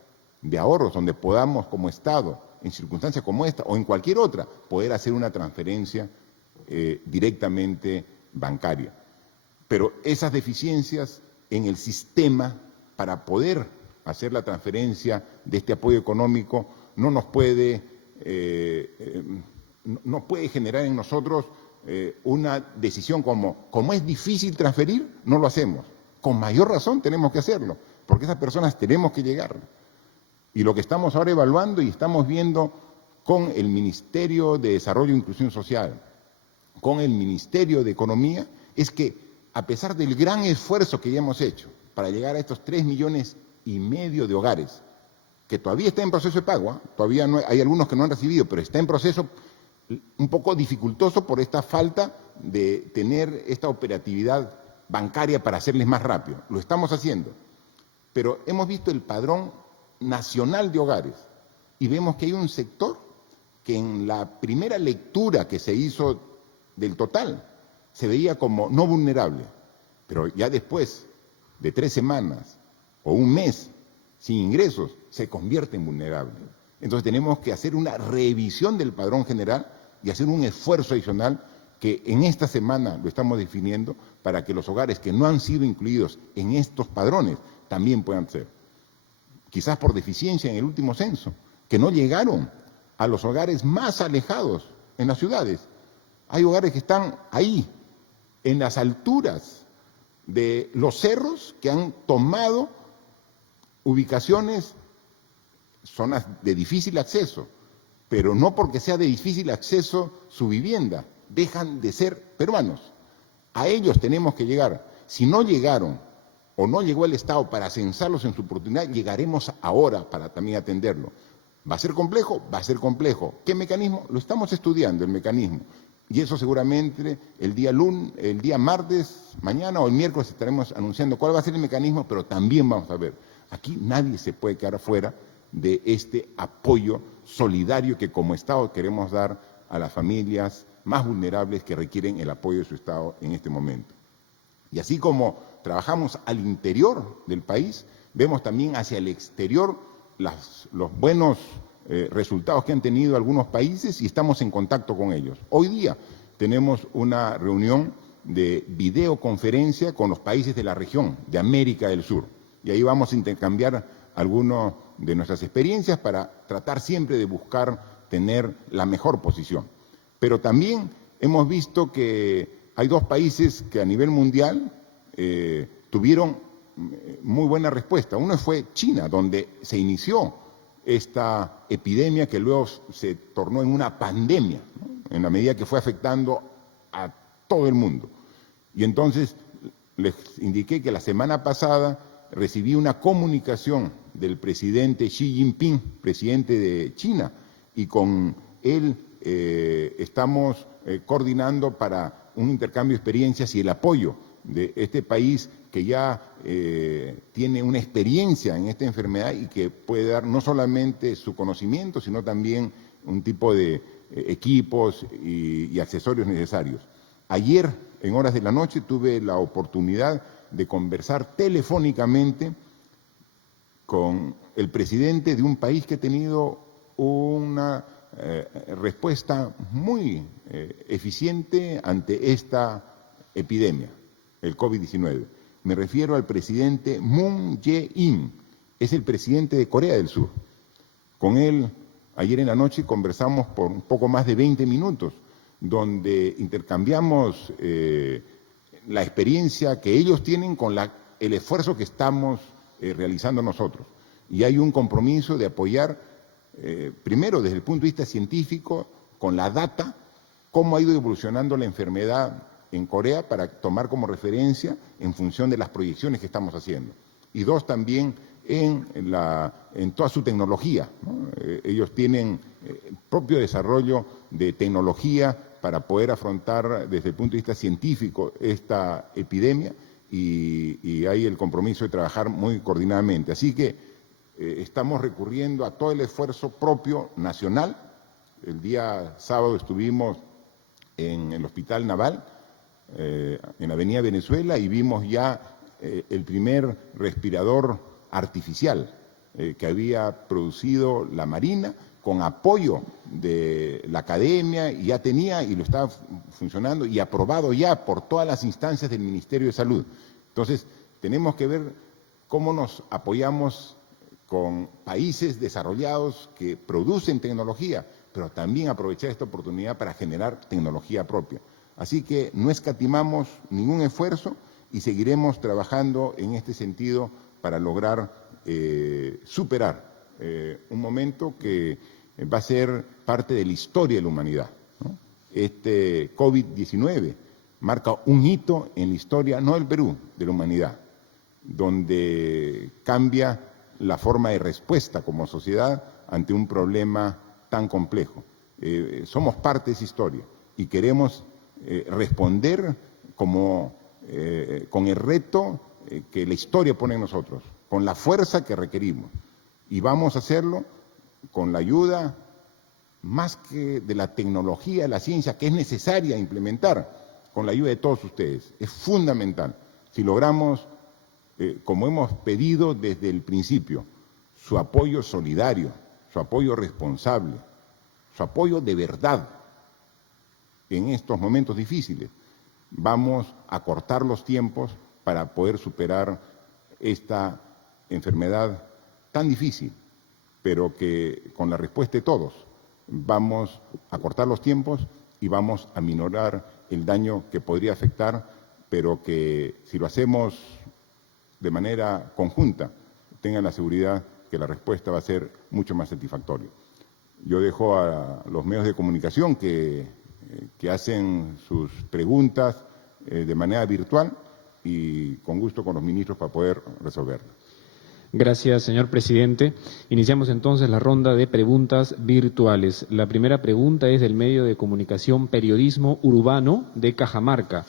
de ahorros, donde podamos como Estado, en circunstancias como esta o en cualquier otra, poder hacer una transferencia directamente bancaria. Pero esas deficiencias en el sistema para poder hacer la transferencia de este apoyo económico no puede generar en nosotros una decisión como es difícil transferir, no lo hacemos. Con mayor razón tenemos que hacerlo, porque esas personas tenemos que llegar. Y lo que estamos ahora evaluando y estamos viendo con el Ministerio de Desarrollo e Inclusión Social, con el Ministerio de Economía, es que a pesar del gran esfuerzo que ya hemos hecho para llegar a estos 3,5 millones de hogares, que todavía está en proceso de pago, todavía no hay algunos que no han recibido, pero está en proceso un poco dificultoso por esta falta de tener esta operatividad bancaria para hacerles más rápido. Lo estamos haciendo, pero hemos visto el padrón nacional de hogares y vemos que hay un sector que en la primera lectura que se hizo del total se veía como no vulnerable, pero ya después de 3 semanas o un mes sin ingresos se convierte en vulnerable. Entonces tenemos que hacer una revisión del padrón general y hacer un esfuerzo adicional que en esta semana lo estamos definiendo para que los hogares que no han sido incluidos en estos padrones también puedan ser. Quizás por deficiencia en el último censo, que no llegaron a los hogares más alejados en las ciudades. Hay hogares que están ahí, en las alturas de los cerros, que han tomado ubicaciones, zonas de difícil acceso, pero no porque sea de difícil acceso su vivienda, dejan de ser peruanos. A ellos tenemos que llegar. Si no llegaron o no llegó el Estado para censarlos en su oportunidad, llegaremos ahora para también atenderlo. ¿Va a ser complejo? Va a ser complejo. ¿Qué mecanismo? Lo estamos estudiando, el mecanismo. Y eso seguramente el día martes, mañana o el miércoles estaremos anunciando cuál va a ser el mecanismo, pero también vamos a ver. Aquí nadie se puede quedar fuera de este apoyo solidario que como Estado queremos dar a las familias más vulnerables que requieren el apoyo de su Estado en este momento. Y así como trabajamos al interior del país, vemos también hacia el exterior los buenos resultados que han tenido algunos países y estamos en contacto con ellos. Hoy día tenemos una reunión de videoconferencia con los países de la región, de América del Sur, y ahí vamos a intercambiar algunas de nuestras experiencias para tratar siempre de buscar tener la mejor posición. Pero también hemos visto que hay 2 países que a nivel mundial tuvieron muy buena respuesta. Uno fue China, donde se inició esta epidemia que luego se tornó en una pandemia, ¿no? En la medida que fue afectando a todo el mundo. Y entonces les indiqué que la semana pasada recibí una comunicación del presidente Xi Jinping, presidente de China, y con él estamos coordinando para un intercambio de experiencias y el apoyo de este país que ya tiene una experiencia en esta enfermedad y que puede dar no solamente su conocimiento, sino también un tipo de equipos y accesorios necesarios. Ayer, en horas de la noche, tuve la oportunidad de conversar telefónicamente con el presidente de un país que ha tenido una respuesta muy eficiente ante esta epidemia, el COVID-19. Me refiero al presidente Moon Jae-in, es el presidente de Corea del Sur. Con él, ayer en la noche, conversamos por un poco más de 20 minutos, donde intercambiamos la experiencia que ellos tienen con el esfuerzo que estamos realizando nosotros. Y hay un compromiso de apoyar, primero desde el punto de vista científico, con la data, cómo ha ido evolucionando la enfermedad en Corea para tomar como referencia en función de las proyecciones que estamos haciendo. Y 2, también en toda su tecnología, ¿no? Ellos tienen propio desarrollo de tecnología para poder afrontar desde el punto de vista científico esta epidemia y hay el compromiso de trabajar muy coordinadamente. Así que estamos recurriendo a todo el esfuerzo propio nacional. El día sábado estuvimos en el Hospital Naval, en Avenida Venezuela, y vimos ya el primer respirador artificial que había producido la Marina con apoyo de la academia, y ya tenía y lo estaba funcionando y aprobado ya por todas las instancias del Ministerio de Salud. Entonces, tenemos que ver cómo nos apoyamos con países desarrollados que producen tecnología, pero también aprovechar esta oportunidad para generar tecnología propia. Así que no escatimamos ningún esfuerzo y seguiremos trabajando en este sentido para lograr superar un momento que va a ser parte de la historia de la humanidad, ¿no? Este COVID-19 marca un hito en la historia, no del Perú, de la humanidad, donde cambia la forma de respuesta como sociedad ante un problema tan complejo. Somos parte de esa historia y queremos responder con el reto que la historia pone en nosotros, con la fuerza que requerimos. Y vamos a hacerlo con la ayuda más que de la tecnología, de la ciencia, que es necesaria implementar, con la ayuda de todos ustedes. Es fundamental. Si logramos, como hemos pedido desde el principio, su apoyo solidario, su apoyo responsable, su apoyo de verdad en estos momentos difíciles, vamos a cortar los tiempos para poder superar esta enfermedad tan difícil, pero que con la respuesta de todos vamos a cortar los tiempos y vamos a minorar el daño que podría afectar, pero que si lo hacemos de manera conjunta, tengan la seguridad que la respuesta va a ser mucho más satisfactoria. Yo dejo a los medios de comunicación que hacen sus preguntas de manera virtual y con gusto con los ministros para poder resolverlas. Gracias, señor presidente. Iniciamos entonces la ronda de preguntas virtuales. La primera pregunta es del medio de comunicación Periodismo Urbano de Cajamarca.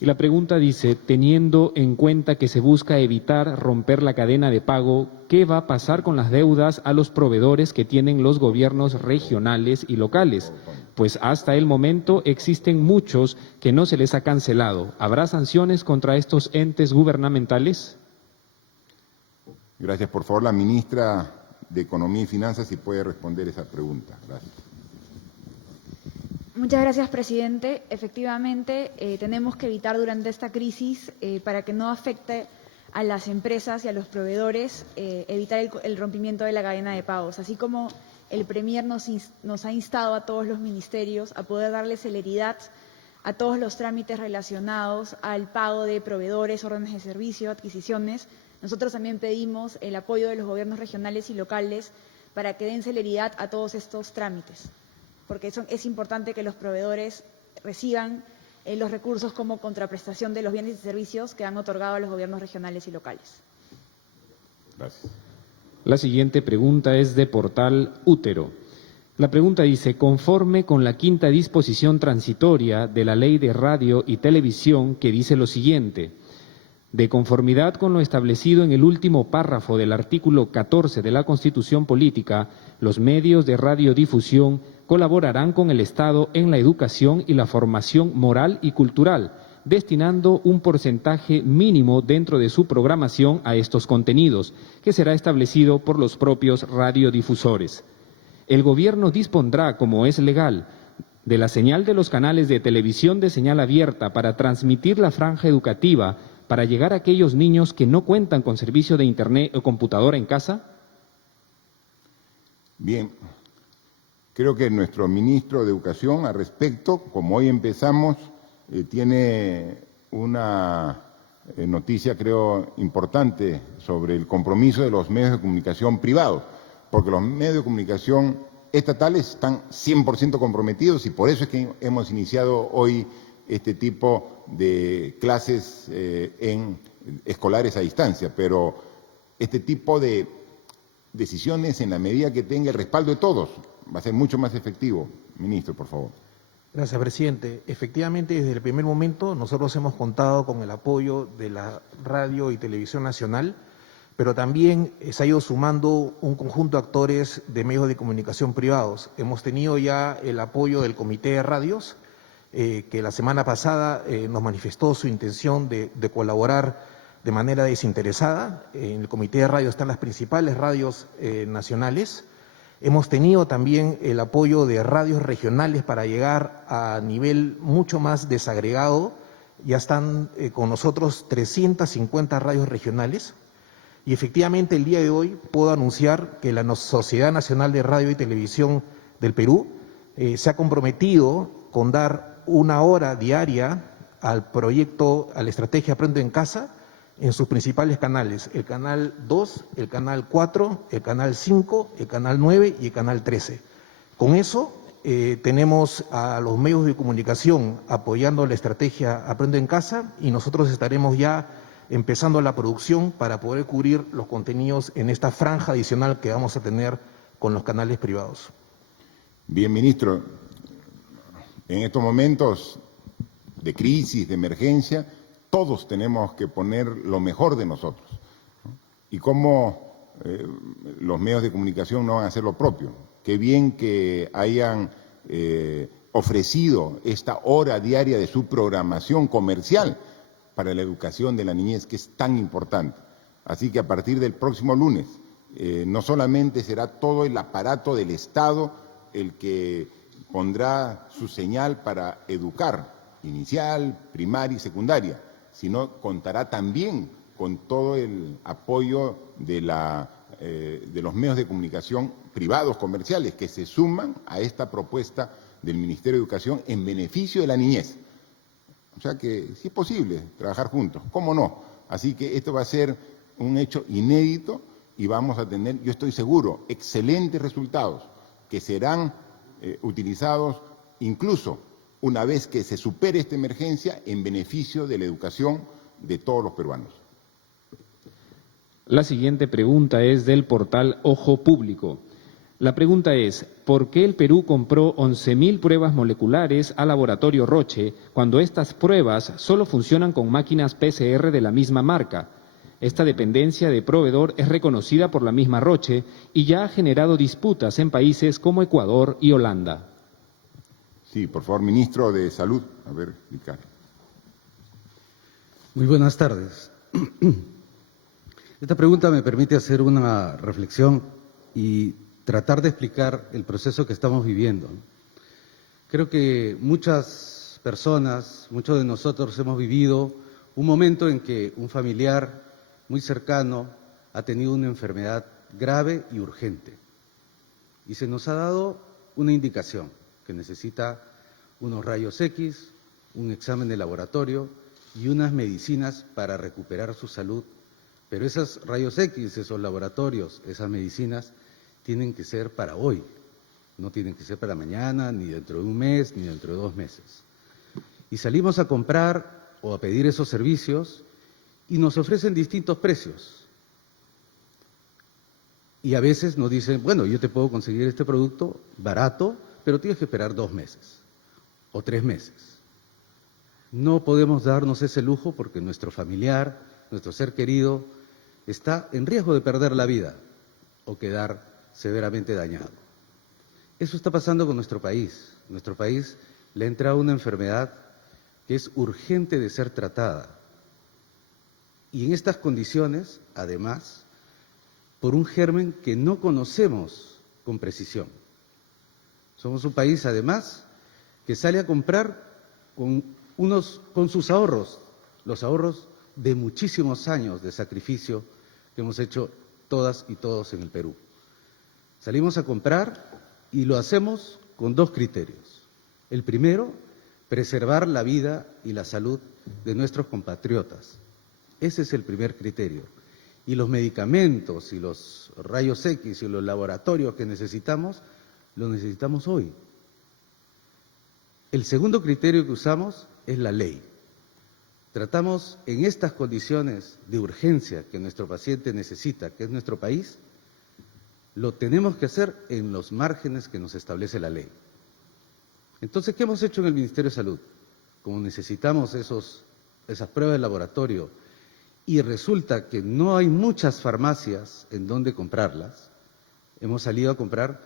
Y la pregunta dice, teniendo en cuenta que se busca evitar romper la cadena de pago, ¿qué va a pasar con las deudas a los proveedores que tienen los gobiernos regionales y locales? Pues hasta el momento existen muchos que no se les ha cancelado. ¿Habrá sanciones contra estos entes gubernamentales? Gracias. Por favor, la ministra de Economía y Finanzas, si puede responder esa pregunta. Gracias. Muchas gracias, presidente. Efectivamente, tenemos que evitar durante esta crisis, para que no afecte a las empresas y a los proveedores, evitar el rompimiento de la cadena de pagos. Así como el Premier nos ha instado a todos los ministerios a poder darle celeridad a todos los trámites relacionados al pago de proveedores, órdenes de servicio, adquisiciones, nosotros también pedimos el apoyo de los gobiernos regionales y locales para que den celeridad a todos estos trámites, porque es importante que los proveedores reciban los recursos como contraprestación de los bienes y servicios que han otorgado a los gobiernos regionales y locales. Gracias. La siguiente pregunta es de Portal Útero. La pregunta dice, conforme con la quinta disposición transitoria de la Ley de Radio y Televisión, que dice lo siguiente: de conformidad con lo establecido en el último párrafo del artículo 14 de la Constitución Política, los medios de radiodifusión colaborarán con el Estado en la educación y la formación moral y cultural, destinando un porcentaje mínimo dentro de su programación a estos contenidos, que será establecido por los propios radiodifusores. El Gobierno dispondrá, como es legal, de la señal de los canales de televisión de señal abierta para transmitir la franja educativa para llegar a aquellos niños que no cuentan con servicio de Internet o computadora en casa? Bien, creo que nuestro ministro de Educación al respecto, como hoy empezamos, tiene una noticia, creo, importante sobre el compromiso de los medios de comunicación privados, porque los medios de comunicación estatales están 100% comprometidos y por eso es que hemos iniciado hoy este tipo de clases escolares a distancia, pero este tipo de decisiones, en la medida que tenga el respaldo de todos, va a ser mucho más efectivo. Ministro, por favor. Gracias, presidente. Efectivamente, desde el primer momento nosotros hemos contado con el apoyo de la Radio y Televisión Nacional, pero también se ha ido sumando un conjunto de actores de medios de comunicación privados. Hemos tenido ya el apoyo del Comité de Radios, que la semana pasada nos manifestó su intención de colaborar de manera desinteresada. En el Comité de Radio están las principales radios nacionales. Hemos tenido también el apoyo de radios regionales para llegar a nivel mucho más desagregado. Ya están con nosotros 350 radios regionales. Y efectivamente el día de hoy puedo anunciar que la Sociedad Nacional de Radio y Televisión del Perú se ha comprometido con dar 1 hora diaria al proyecto, a la estrategia Aprendo en Casa, en sus principales canales, el canal 2, el canal 4, el canal 5, el canal 9 y el canal 13. Con eso tenemos a los medios de comunicación apoyando la estrategia Aprendo en Casa y nosotros estaremos ya empezando la producción para poder cubrir los contenidos en esta franja adicional que vamos a tener con los canales privados. Bien, ministro, en estos momentos de crisis, de emergencia, todos tenemos que poner lo mejor de nosotros, ¿no? Y cómo los medios de comunicación no van a hacer lo propio. Qué bien que hayan ofrecido esta hora diaria de su programación comercial para la educación de la niñez, que es tan importante. Así que a partir del próximo lunes, no solamente será todo el aparato del Estado el que pondrá su señal para educar, inicial, primaria y secundaria, sino contará también con todo el apoyo de los medios de comunicación privados, comerciales, que se suman a esta propuesta del Ministerio de Educación en beneficio de la niñez. O sea que sí es posible trabajar juntos, ¿cómo no? Así que esto va a ser un hecho inédito y vamos a tener, yo estoy seguro, excelentes resultados que serán utilizados incluso una vez que se supere esta emergencia en beneficio de la educación de todos los peruanos. La siguiente pregunta es del portal Ojo Público. La pregunta es, ¿por qué el Perú compró 11.000 pruebas moleculares al laboratorio Roche cuando estas pruebas solo funcionan con máquinas PCR de la misma marca? Esta dependencia de proveedor es reconocida por la misma Roche y ya ha generado disputas en países como Ecuador y Holanda. Sí, por favor, ministro de Salud. A ver, explicar. Muy buenas tardes. Esta pregunta me permite hacer una reflexión y tratar de explicar el proceso que estamos viviendo. Creo que muchas personas, muchos de nosotros hemos vivido un momento en que un familiar muy cercano ha tenido una enfermedad grave y urgente. Y se nos ha dado una indicación, que necesita unos rayos X, un examen de laboratorio y unas medicinas para recuperar su salud. Pero esos rayos X, esos laboratorios, esas medicinas, tienen que ser para hoy. No tienen que ser para mañana, ni dentro de un mes, ni dentro de 2 meses. Y salimos a comprar o a pedir esos servicios y nos ofrecen distintos precios. Y a veces nos dicen, bueno, yo te puedo conseguir este producto barato, pero tienes que esperar 2 meses o 3 meses. No podemos darnos ese lujo porque nuestro familiar, nuestro ser querido, está en riesgo de perder la vida o quedar severamente dañado. Eso está pasando con nuestro país. Nuestro país le ha entrado una enfermedad que es urgente de ser tratada. Y en estas condiciones, además, por un germen que no conocemos con precisión. Somos un país, además, que sale a comprar con sus ahorros, los ahorros de muchísimos años de sacrificio que hemos hecho todas y todos en el Perú. Salimos a comprar y lo hacemos con 2 criterios. El primero, preservar la vida y la salud de nuestros compatriotas. Ese es el primer criterio. Y los medicamentos y los rayos X y los laboratorios que necesitamos, los necesitamos hoy. El segundo criterio que usamos es la ley. Tratamos en estas condiciones de urgencia que nuestro paciente necesita, que es nuestro país, lo tenemos que hacer en los márgenes que nos establece la ley. Entonces, ¿qué hemos hecho en el Ministerio de Salud? Como necesitamos esas pruebas de laboratorio y resulta que no hay muchas farmacias en donde comprarlas, hemos salido a comprar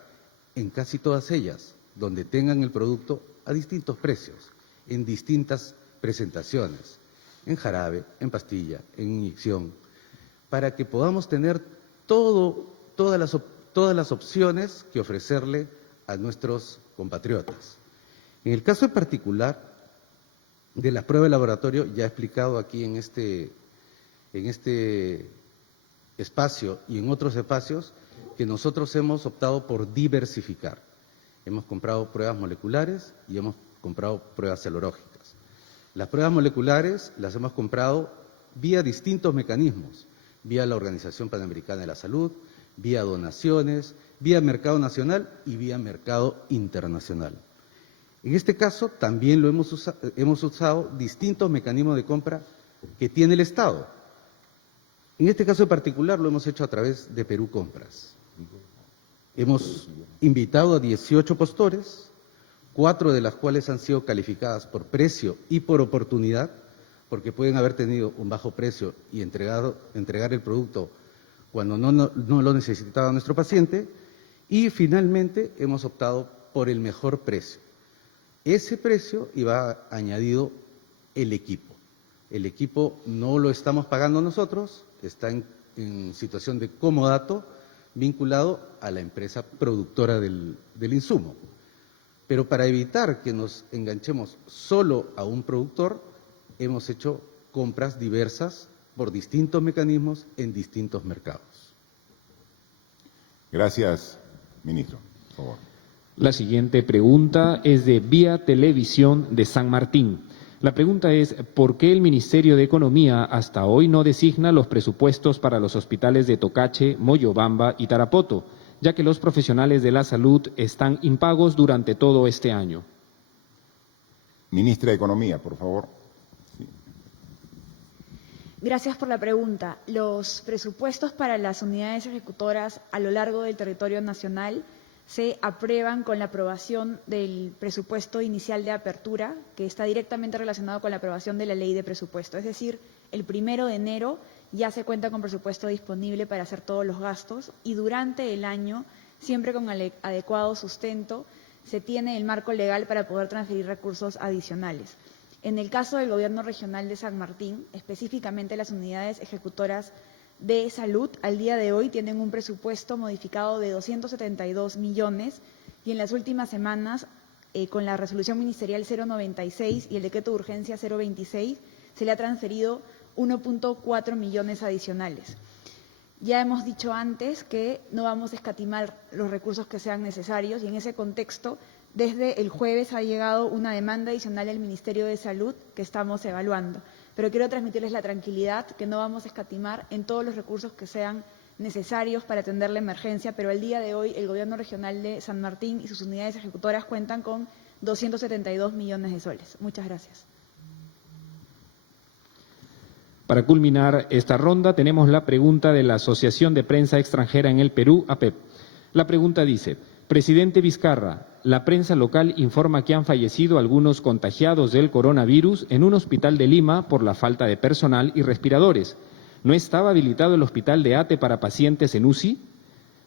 en casi todas ellas, donde tengan el producto a distintos precios, en distintas presentaciones, en jarabe, en pastilla, en inyección, para que podamos tener todas las opciones que ofrecerle a nuestros compatriotas. En el caso en particular de la prueba de laboratorio, ya he explicado aquí en este espacio y en otros espacios que nosotros hemos optado por diversificar. Hemos comprado pruebas moleculares y hemos comprado pruebas serológicas. Las pruebas moleculares las hemos comprado vía distintos mecanismos, vía la Organización Panamericana de la Salud, vía donaciones, vía mercado nacional y vía mercado internacional. En este caso también hemos usado distintos mecanismos de compra que tiene el Estado. En este caso en particular lo hemos hecho a través de Perú Compras. Hemos invitado a 18 postores, 4 de las cuales han sido calificadas por precio y por oportunidad, porque pueden haber tenido un bajo precio y entregar el producto cuando no lo necesitaba nuestro paciente, y finalmente hemos optado por el mejor precio. Ese precio iba añadido el equipo. El equipo no lo estamos pagando nosotros, está en situación de comodato vinculado a la empresa productora del insumo. Pero para evitar que nos enganchemos solo a un productor, hemos hecho compras diversas por distintos mecanismos en distintos mercados. Gracias, ministro. Por favor. La siguiente pregunta es de Vía Televisión de San Martín. La pregunta es, ¿por qué el Ministerio de Economía hasta hoy no designa los presupuestos para los hospitales de Tocache, Moyobamba y Tarapoto, ya que los profesionales de la salud están impagos durante todo este año? Ministra de Economía, por favor. Gracias por la pregunta. Los presupuestos para las unidades ejecutoras a lo largo del territorio nacional se aprueban con la aprobación del presupuesto inicial de apertura, que está directamente relacionado con la aprobación de la ley de presupuesto. Es decir, el 1 de enero ya se cuenta con presupuesto disponible para hacer todos los gastos y durante el año, siempre con adecuado sustento, se tiene el marco legal para poder transferir recursos adicionales. En el caso del Gobierno Regional de San Martín, específicamente las unidades ejecutoras de salud, al día de hoy tienen un presupuesto modificado de 272 millones y en las últimas semanas, con la resolución ministerial 096 y el decreto de urgencia 026, se le ha transferido 1.4 millones adicionales. Ya hemos dicho antes que no vamos a escatimar los recursos que sean necesarios y en ese contexto, desde el jueves ha llegado una demanda adicional al Ministerio de Salud que estamos evaluando. Pero quiero transmitirles la tranquilidad que no vamos a escatimar en todos los recursos que sean necesarios para atender la emergencia, pero al día de hoy el Gobierno Regional de San Martín y sus unidades ejecutoras cuentan con 272 millones de soles. Muchas gracias. Para culminar esta ronda tenemos la pregunta de la Asociación de Prensa Extranjera en el Perú, APEP. La pregunta dice, presidente Vizcarra, la prensa local informa que han fallecido algunos contagiados del coronavirus en un hospital de Lima por la falta de personal y respiradores. ¿No estaba habilitado el hospital de ATE para pacientes en UCI?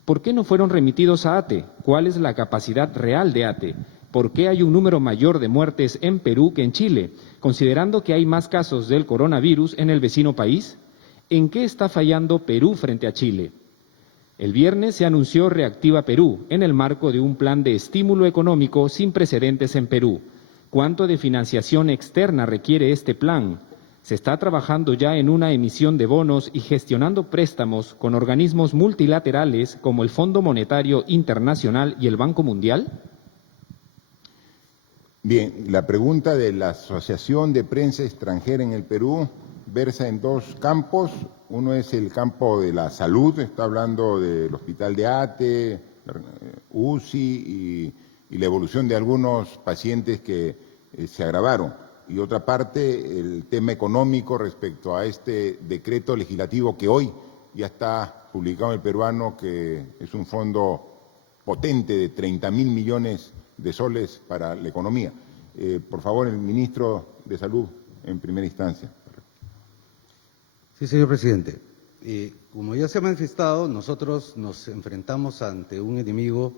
¿Por qué no fueron remitidos a ATE? ¿Cuál es la capacidad real de ATE? ¿Por qué hay un número mayor de muertes en Perú que en Chile, considerando que hay más casos del coronavirus en el vecino país? ¿En qué está fallando Perú frente a Chile? El viernes se anunció Reactiva Perú en el marco de un plan de estímulo económico sin precedentes en Perú. ¿Cuánto de financiación externa requiere este plan? ¿Se está trabajando ya en una emisión de bonos y gestionando préstamos con organismos multilaterales como el Fondo Monetario Internacional y el Banco Mundial? Bien, la pregunta de la Asociación de Prensa Extranjera en el Perú versa en dos campos. Uno es el campo de la salud, está hablando del hospital de ATE, UCI y la evolución de algunos pacientes que se agravaron. Y otra parte, el tema económico respecto a este decreto legislativo que hoy ya está publicado en el peruano, que es un fondo potente de 30.000 millones de soles para la economía. Por favor, el ministro de Salud en primera instancia. Sí, señor presidente. Como ya se ha manifestado, nosotros nos enfrentamos ante un enemigo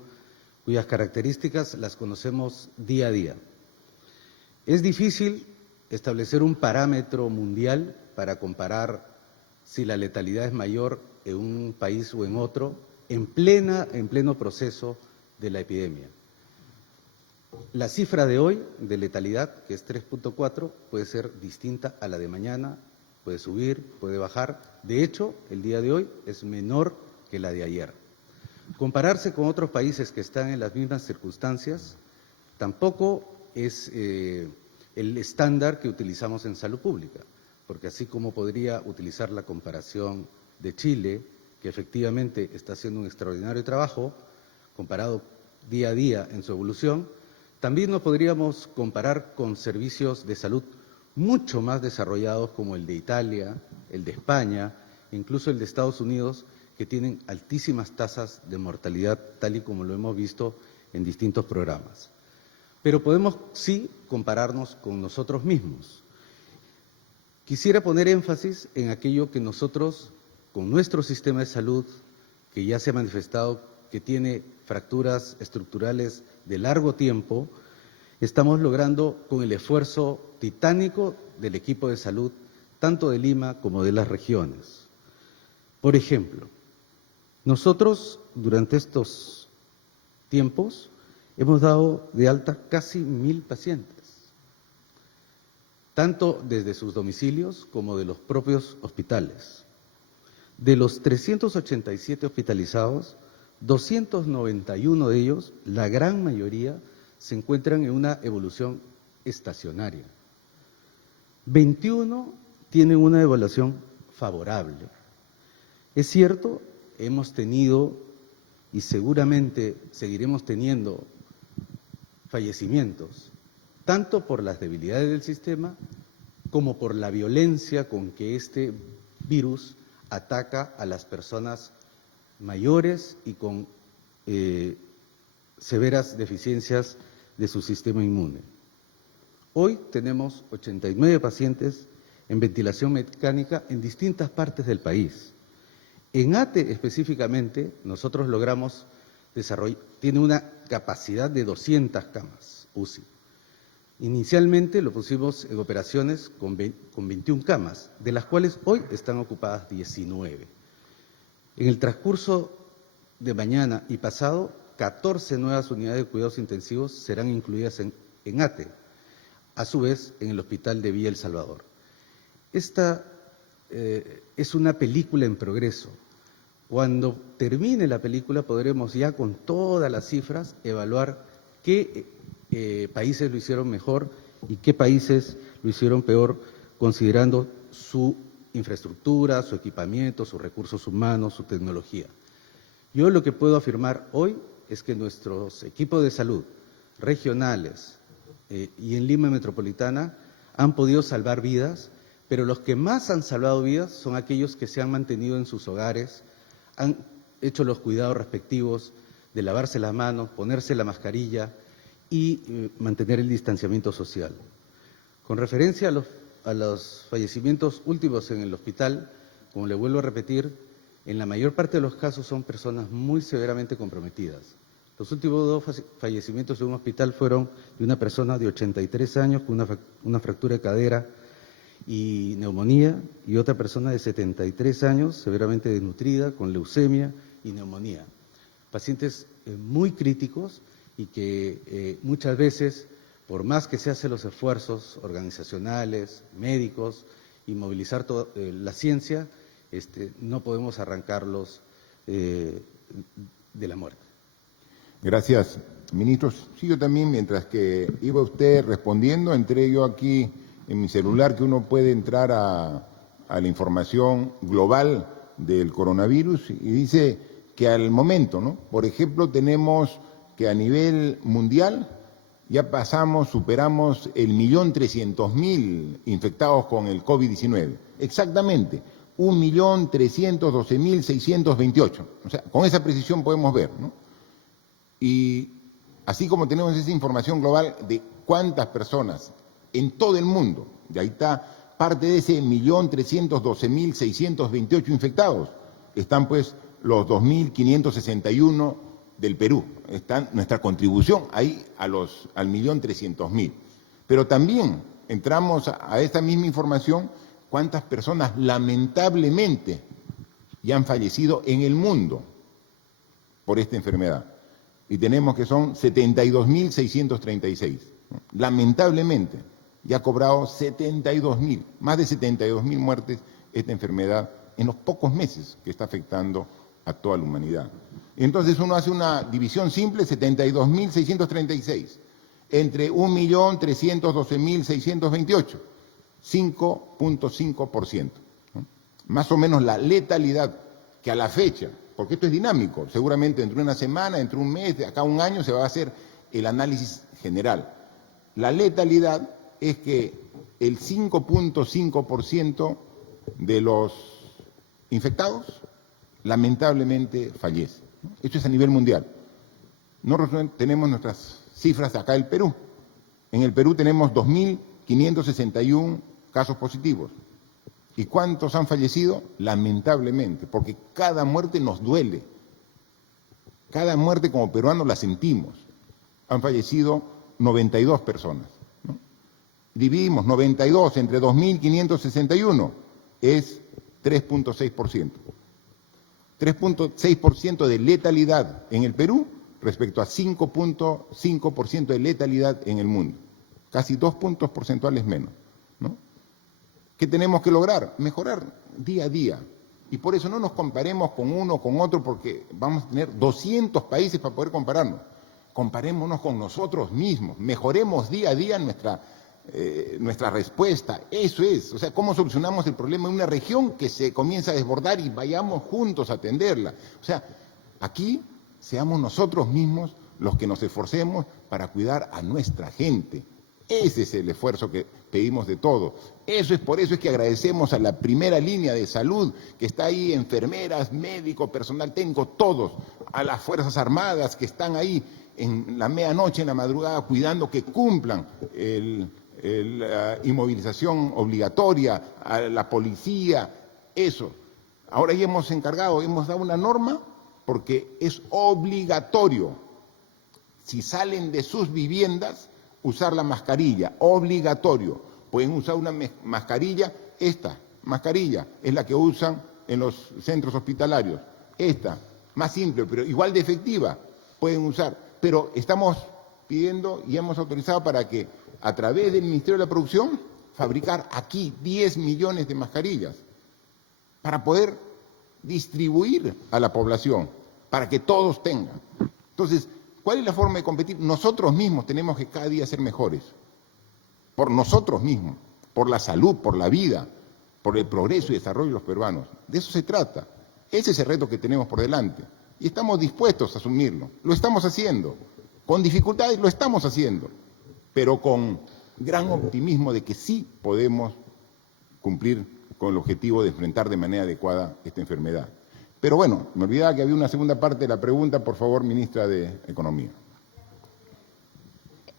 cuyas características las conocemos día a día. Es difícil establecer un parámetro mundial para comparar si la letalidad es mayor en un país o en otro en pleno proceso de la epidemia. La cifra de hoy de letalidad, que es 3.4, puede ser distinta a la de mañana, puede subir, puede bajar. De hecho, el día de hoy es menor que la de ayer. Compararse con otros países que están en las mismas circunstancias tampoco es el estándar que utilizamos en salud pública, porque así como podría utilizar la comparación de Chile, que efectivamente está haciendo un extraordinario trabajo, comparado día a día en su evolución, también nos podríamos comparar con servicios de salud mucho más desarrollados como el de Italia, el de España, incluso el de Estados Unidos, que tienen altísimas tasas de mortalidad, tal y como lo hemos visto en distintos programas. Pero podemos sí compararnos con nosotros mismos. Quisiera poner énfasis en aquello que nosotros con nuestro sistema de salud, que ya se ha manifestado que tiene fracturas estructurales de largo tiempo, estamos logrando con el esfuerzo titánico del equipo de salud, tanto de Lima como de las regiones. Por ejemplo, nosotros durante estos tiempos hemos dado de alta casi 1.000 pacientes, tanto desde sus domicilios como de los propios hospitales. De los 387 hospitalizados, 291 de ellos, la gran mayoría, se encuentran en una evolución estacionaria. 21 tienen una evaluación favorable. Es cierto, hemos tenido y seguramente seguiremos teniendo fallecimientos, tanto por las debilidades del sistema como por la violencia con que este virus ataca a las personas mayores y con severas deficiencias de su sistema inmune. Hoy tenemos 89 pacientes en ventilación mecánica en distintas partes del país. En ATE específicamente, nosotros logramos desarrollar, tiene una capacidad de 200 camas UCI. Inicialmente lo pusimos en operaciones con 21 camas, de las cuales hoy están ocupadas 19. En el transcurso de mañana y pasado, 14 nuevas unidades de cuidados intensivos serán incluidas en ATE, a su vez en el Hospital de Villa El Salvador. Esta es una película en progreso. Cuando termine la película podremos ya con todas las cifras evaluar qué países lo hicieron mejor y qué países lo hicieron peor, considerando su infraestructura, su equipamiento, sus recursos humanos, su tecnología. Yo lo que puedo afirmar hoy es que nuestros equipos de salud regionales y en Lima Metropolitana han podido salvar vidas, pero los que más han salvado vidas son aquellos que se han mantenido en sus hogares, han hecho los cuidados respectivos de lavarse las manos, ponerse la mascarilla y mantener el distanciamiento social. Con referencia a los fallecimientos últimos en el hospital, como le vuelvo a repetir, en la mayor parte de los casos son personas muy severamente comprometidas. Los últimos 2 fallecimientos en un hospital fueron de una persona de 83 años con una fractura de cadera y neumonía, y otra persona de 73 años, severamente desnutrida, con leucemia y neumonía. Pacientes muy críticos y que muchas veces, por más que se hacen los esfuerzos organizacionales, médicos y movilizar toda la ciencia, no podemos arrancarlos de la muerte. Gracias, ministros. Sí, yo también, mientras que iba usted respondiendo, entré yo aquí en mi celular, que uno puede entrar a la información global del coronavirus, y dice que al momento, ¿no? Por ejemplo, tenemos que a nivel mundial ya superamos el 1.300.000 infectados con el COVID-19. Exactamente, 1.312.628. O sea, con esa precisión podemos ver, ¿no? Y así como tenemos esa información global de cuántas personas en todo el mundo, de ahí está parte de ese 1.312.628 infectados, están pues los 2.561 del Perú, está nuestra contribución ahí al 1.300.000. Pero también entramos a esta misma información cuántas personas lamentablemente ya han fallecido en el mundo por esta enfermedad. Y tenemos que son 72.636. Lamentablemente, ya ha cobrado 72.000, más de 72.000 muertes esta enfermedad en los pocos meses que está afectando a toda la humanidad. Entonces uno hace una división simple, 72.636, entre 1.312.628, 5.5%. ¿no? Más o menos la letalidad que a la fecha, porque esto es dinámico, seguramente dentro de una semana, dentro de un mes, de acá a un año se va a hacer el análisis general. La letalidad es que el 5.5% de los infectados lamentablemente fallece. Esto es a nivel mundial. Nosotros tenemos nuestras cifras acá del Perú. En el Perú tenemos 2.561 casos positivos. ¿Y cuántos han fallecido? Lamentablemente, porque cada muerte nos duele. Cada muerte como peruanos la sentimos. Han fallecido 92 personas, ¿no? Dividimos 92 entre 2.561, es 3.6%. 3.6% de letalidad en el Perú respecto a 5.5% de letalidad en el mundo. Casi 2 puntos porcentuales menos, ¿no? ¿Qué tenemos que lograr? Mejorar día a día. Y por eso no nos comparemos con uno o con otro, porque vamos a tener 200 países para poder compararnos. Comparémonos con nosotros mismos, mejoremos día a día nuestra respuesta. Eso es, o sea, cómo solucionamos el problema en una región que se comienza a desbordar y vayamos juntos a atenderla. O sea, aquí seamos nosotros mismos los que nos esforcemos para cuidar a nuestra gente. Ese es el esfuerzo que pedimos de todos. Por eso es que agradecemos a la primera línea de salud, que está ahí, enfermeras, médicos, personal técnico, todos, a las Fuerzas Armadas que están ahí en la medianoche, en la madrugada, cuidando que cumplan la inmovilización obligatoria, a la policía, eso. Ahora ya hemos dado una norma porque es obligatorio, si salen de sus viviendas, usar la mascarilla, obligatorio. Pueden usar una mascarilla, esta mascarilla es la que usan en los centros hospitalarios. Esta, más simple, pero igual de efectiva, pueden usar. Pero estamos pidiendo y hemos autorizado para que a través del Ministerio de la Producción fabricar aquí 10 millones de mascarillas para poder distribuir a la población, para que todos tengan. Entonces, ¿cuál es la forma de competir? Nosotros mismos tenemos que cada día ser mejores, por nosotros mismos, por la salud, por la vida, por el progreso y desarrollo de los peruanos. De eso se trata. Ese es el reto que tenemos por delante. Y estamos dispuestos a asumirlo. Lo estamos haciendo. Con dificultades lo estamos haciendo, pero con gran optimismo de que sí podemos cumplir con el objetivo de enfrentar de manera adecuada esta enfermedad. Pero bueno, me olvidaba que había una segunda parte de la pregunta, por favor, ministra de Economía.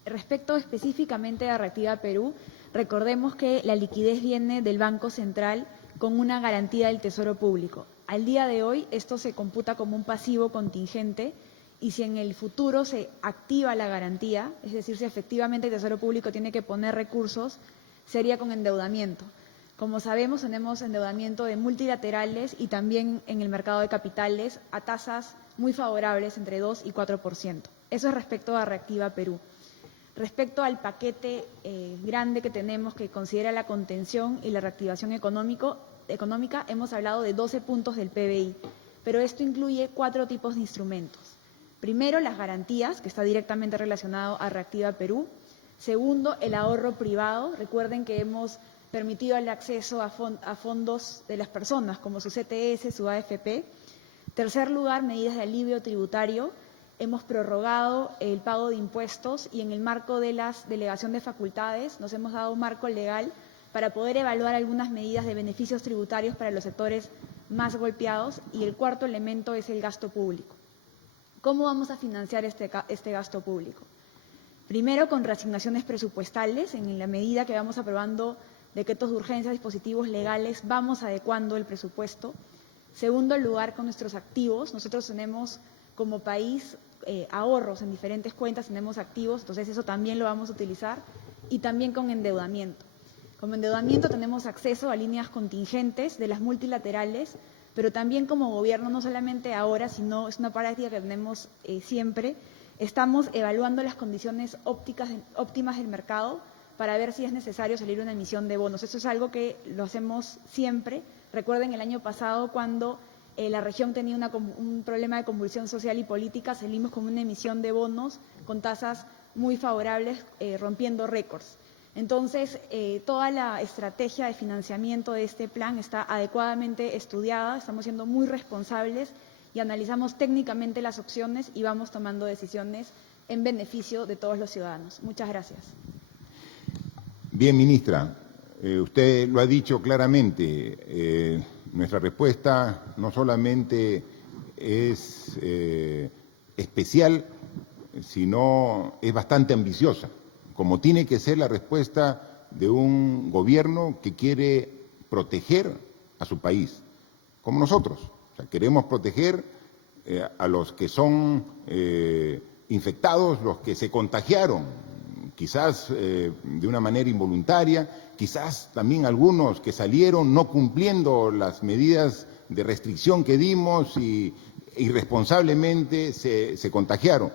Respecto específicamente a Reactiva Perú, recordemos que la liquidez viene del Banco Central con una garantía del Tesoro Público. Al día de hoy, esto se computa como un pasivo contingente y si en el futuro se activa la garantía, es decir, si efectivamente el Tesoro Público tiene que poner recursos, sería con endeudamiento. Como sabemos, tenemos endeudamiento de multilaterales y también en el mercado de capitales a tasas muy favorables, entre 2 y 4%. Eso es respecto a Reactiva Perú. Respecto al paquete grande que tenemos que considera la contención y la reactivación económica, hemos hablado de 12 puntos del PBI, pero esto incluye 4 tipos de instrumentos. Primero, las garantías, que está directamente relacionado a Reactiva Perú. Segundo, el ahorro privado. Recuerden que hemos permitido el acceso a fondos de las personas, como su CTS, su AFP. Tercer lugar, medidas de alivio tributario. Hemos prorrogado el pago de impuestos y en el marco de la delegación de facultades nos hemos dado un marco legal para poder evaluar algunas medidas de beneficios tributarios para los sectores más golpeados. Y el cuarto elemento es el gasto público. ¿Cómo vamos a financiar este gasto público? Primero, con reasignaciones presupuestales. En la medida que vamos aprobando decretos de urgencia, dispositivos legales, vamos adecuando el presupuesto. Segundo lugar, con nuestros activos. Nosotros tenemos como país ahorros en diferentes cuentas, tenemos activos, entonces eso también lo vamos a utilizar. Y también con endeudamiento. Como endeudamiento tenemos acceso a líneas contingentes de las multilaterales, pero también como gobierno, no solamente ahora, sino es una práctica que tenemos siempre, estamos evaluando las condiciones óptimas del mercado para ver si es necesario salir una emisión de bonos. Eso es algo que lo hacemos siempre. Recuerden el año pasado cuando la región tenía un problema de convulsión social y política, salimos con una emisión de bonos con tasas muy favorables, rompiendo récords. Entonces, toda la estrategia de financiamiento de este plan está adecuadamente estudiada, estamos siendo muy responsables y analizamos técnicamente las opciones y vamos tomando decisiones en beneficio de todos los ciudadanos. Muchas gracias. Bien, ministra, usted lo ha dicho claramente, nuestra respuesta no solamente es especial, sino es bastante ambiciosa, como tiene que ser la respuesta de un gobierno que quiere proteger a su país, como nosotros. O sea, queremos proteger a los que son infectados, los que se contagiaron, quizás de una manera involuntaria, quizás también algunos que salieron no cumpliendo las medidas de restricción que dimos y irresponsablemente se contagiaron.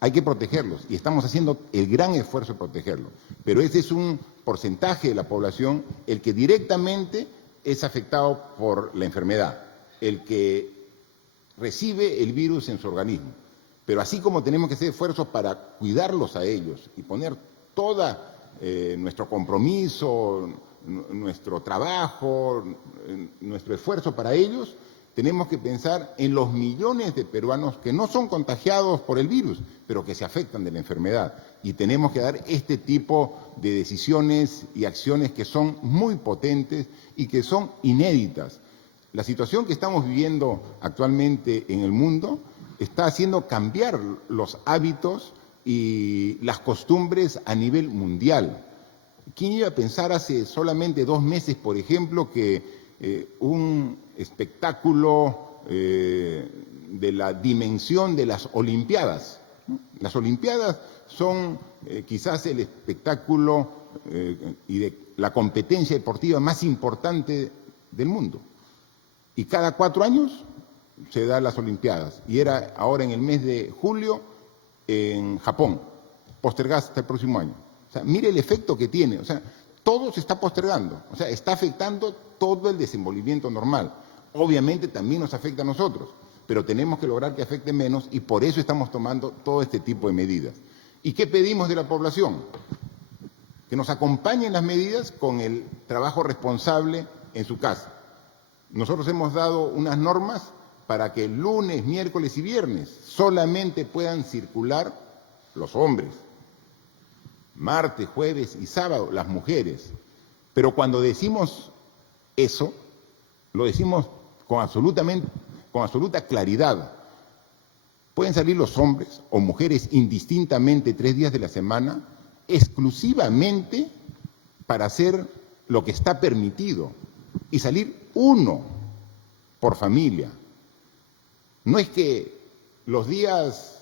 Hay que protegerlos y estamos haciendo el gran esfuerzo de protegerlos. Pero ese es un porcentaje de la población el que directamente es afectado por la enfermedad, el que recibe el virus en su organismo. Pero así como tenemos que hacer esfuerzos para cuidarlos a ellos y poner todo nuestro compromiso, nuestro trabajo, nuestro esfuerzo para ellos, tenemos que pensar en los millones de peruanos que no son contagiados por el virus, pero que se afectan de la enfermedad. Y tenemos que dar este tipo de decisiones y acciones que son muy potentes y que son inéditas. La situación que estamos viviendo actualmente en el mundo está haciendo cambiar los hábitos y las costumbres a nivel mundial. ¿Quién iba a pensar hace solamente 2 meses, por ejemplo, que un espectáculo de la dimensión de las Olimpiadas, ¿no? Las Olimpiadas son quizás el espectáculo y de la competencia deportiva más importante del mundo. Y cada 4 años se dan las Olimpiadas. Y era ahora en el mes de julio en Japón, postergada hasta el próximo año. O sea, mire el efecto que tiene. O sea, todo se está postergando. O sea, está afectando todo el desenvolvimiento normal. Obviamente también nos afecta a nosotros, pero tenemos que lograr que afecte menos y por eso estamos tomando todo este tipo de medidas. ¿Y qué pedimos de la población? Que nos acompañen las medidas con el trabajo responsable en su casa. Nosotros hemos dado unas normas para que lunes, miércoles y viernes solamente puedan circular los hombres, martes, jueves y sábado las mujeres. Pero cuando decimos eso, lo decimos con absoluta claridad. Pueden salir los hombres o mujeres indistintamente 3 días de la semana exclusivamente para hacer lo que está permitido y salir uno por familia. No es que los días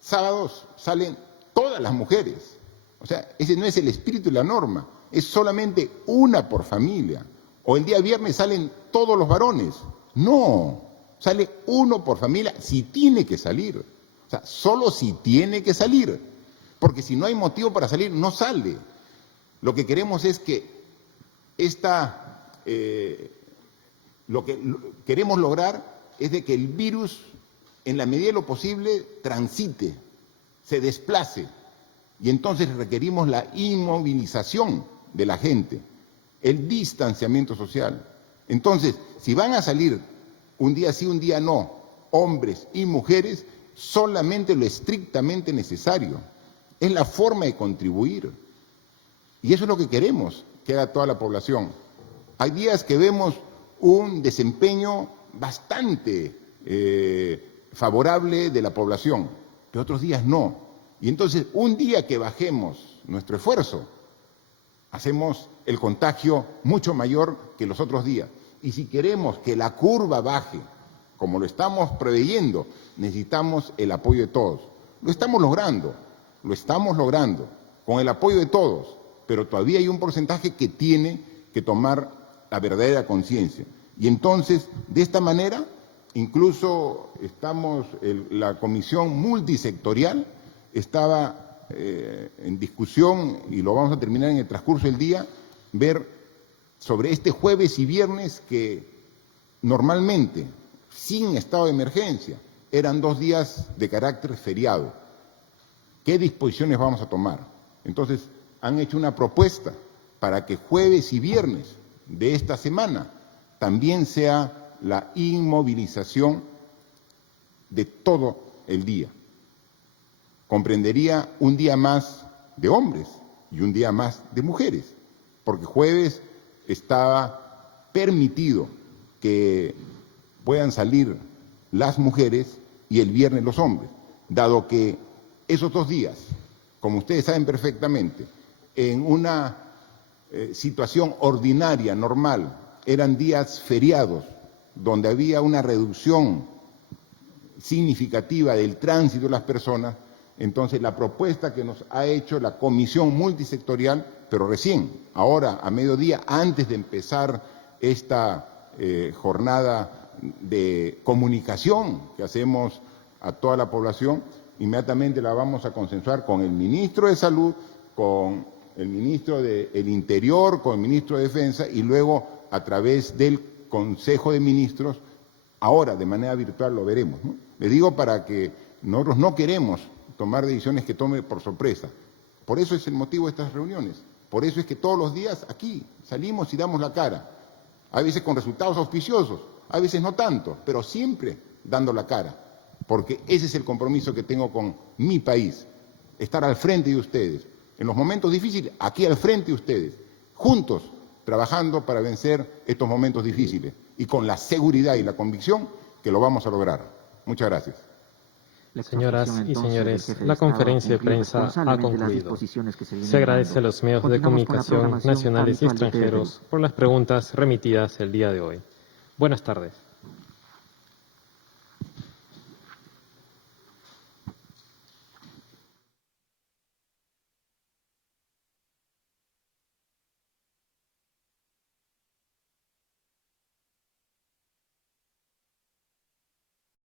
sábados salen todas las mujeres. O sea, ese no es el espíritu de la norma. Es solamente una por familia. O el día viernes salen todos los varones. No, sale uno por familia si tiene que salir. O sea, solo si tiene que salir. Porque si no hay motivo para salir, no sale. Lo que queremos es que lo que queremos lograr es de que el virus, en la medida de lo posible, transite, se desplace. Y entonces requerimos la inmovilización de la gente, el distanciamiento social. Entonces, si van a salir un día sí, un día no, hombres y mujeres, solamente lo estrictamente necesario. Es la forma de contribuir. Y eso es lo que queremos que haga toda la población. Hay días que vemos un desempeño bastante favorable de la población, pero otros días no. Y entonces, un día que bajemos nuestro esfuerzo, hacemos el contagio mucho mayor que los otros días. Y si queremos que la curva baje, como lo estamos preveyendo, necesitamos el apoyo de todos. Lo estamos logrando con el apoyo de todos, pero todavía hay un porcentaje que tiene que tomar la verdadera conciencia. Y entonces, de esta manera, incluso la comisión multisectorial estaba en discusión, y lo vamos a terminar en el transcurso del día, ver sobre este jueves y viernes que normalmente, sin estado de emergencia, eran 2 días de carácter feriado. ¿Qué disposiciones vamos a tomar? Entonces, han hecho una propuesta para que jueves y viernes de esta semana también sea la inmovilización de todo el día. Comprendería un día más de hombres y un día más de mujeres, porque jueves estaba permitido que puedan salir las mujeres y el viernes los hombres, dado que esos 2 días, como ustedes saben perfectamente, en una situación ordinaria, normal, eran días feriados, donde había una reducción significativa del tránsito de las personas. Entonces, la propuesta que nos ha hecho la Comisión Multisectorial, pero recién, ahora a mediodía, antes de empezar esta jornada de comunicación que hacemos a toda la población, inmediatamente la vamos a consensuar con el ministro de Salud, con el ministro del Interior, con el ministro de Defensa y luego a través del Consejo de Ministros. Ahora, de manera virtual, lo veremos, ¿no? Le digo para que nosotros no queremos tomar decisiones que tome por sorpresa. Por eso es el motivo de estas reuniones. Por eso es que todos los días aquí salimos y damos la cara. A veces con resultados auspiciosos, a veces no tanto, pero siempre dando la cara. Porque ese es el compromiso que tengo con mi país. Estar al frente de ustedes. En los momentos difíciles, aquí al frente de ustedes. Juntos, trabajando para vencer estos momentos difíciles. Y con la seguridad y la convicción que lo vamos a lograr. Muchas gracias. Señoras y señores, la conferencia de prensa ha concluido. Se agradece a los medios de comunicación nacionales y extranjeros por las preguntas remitidas el día de hoy. Buenas tardes.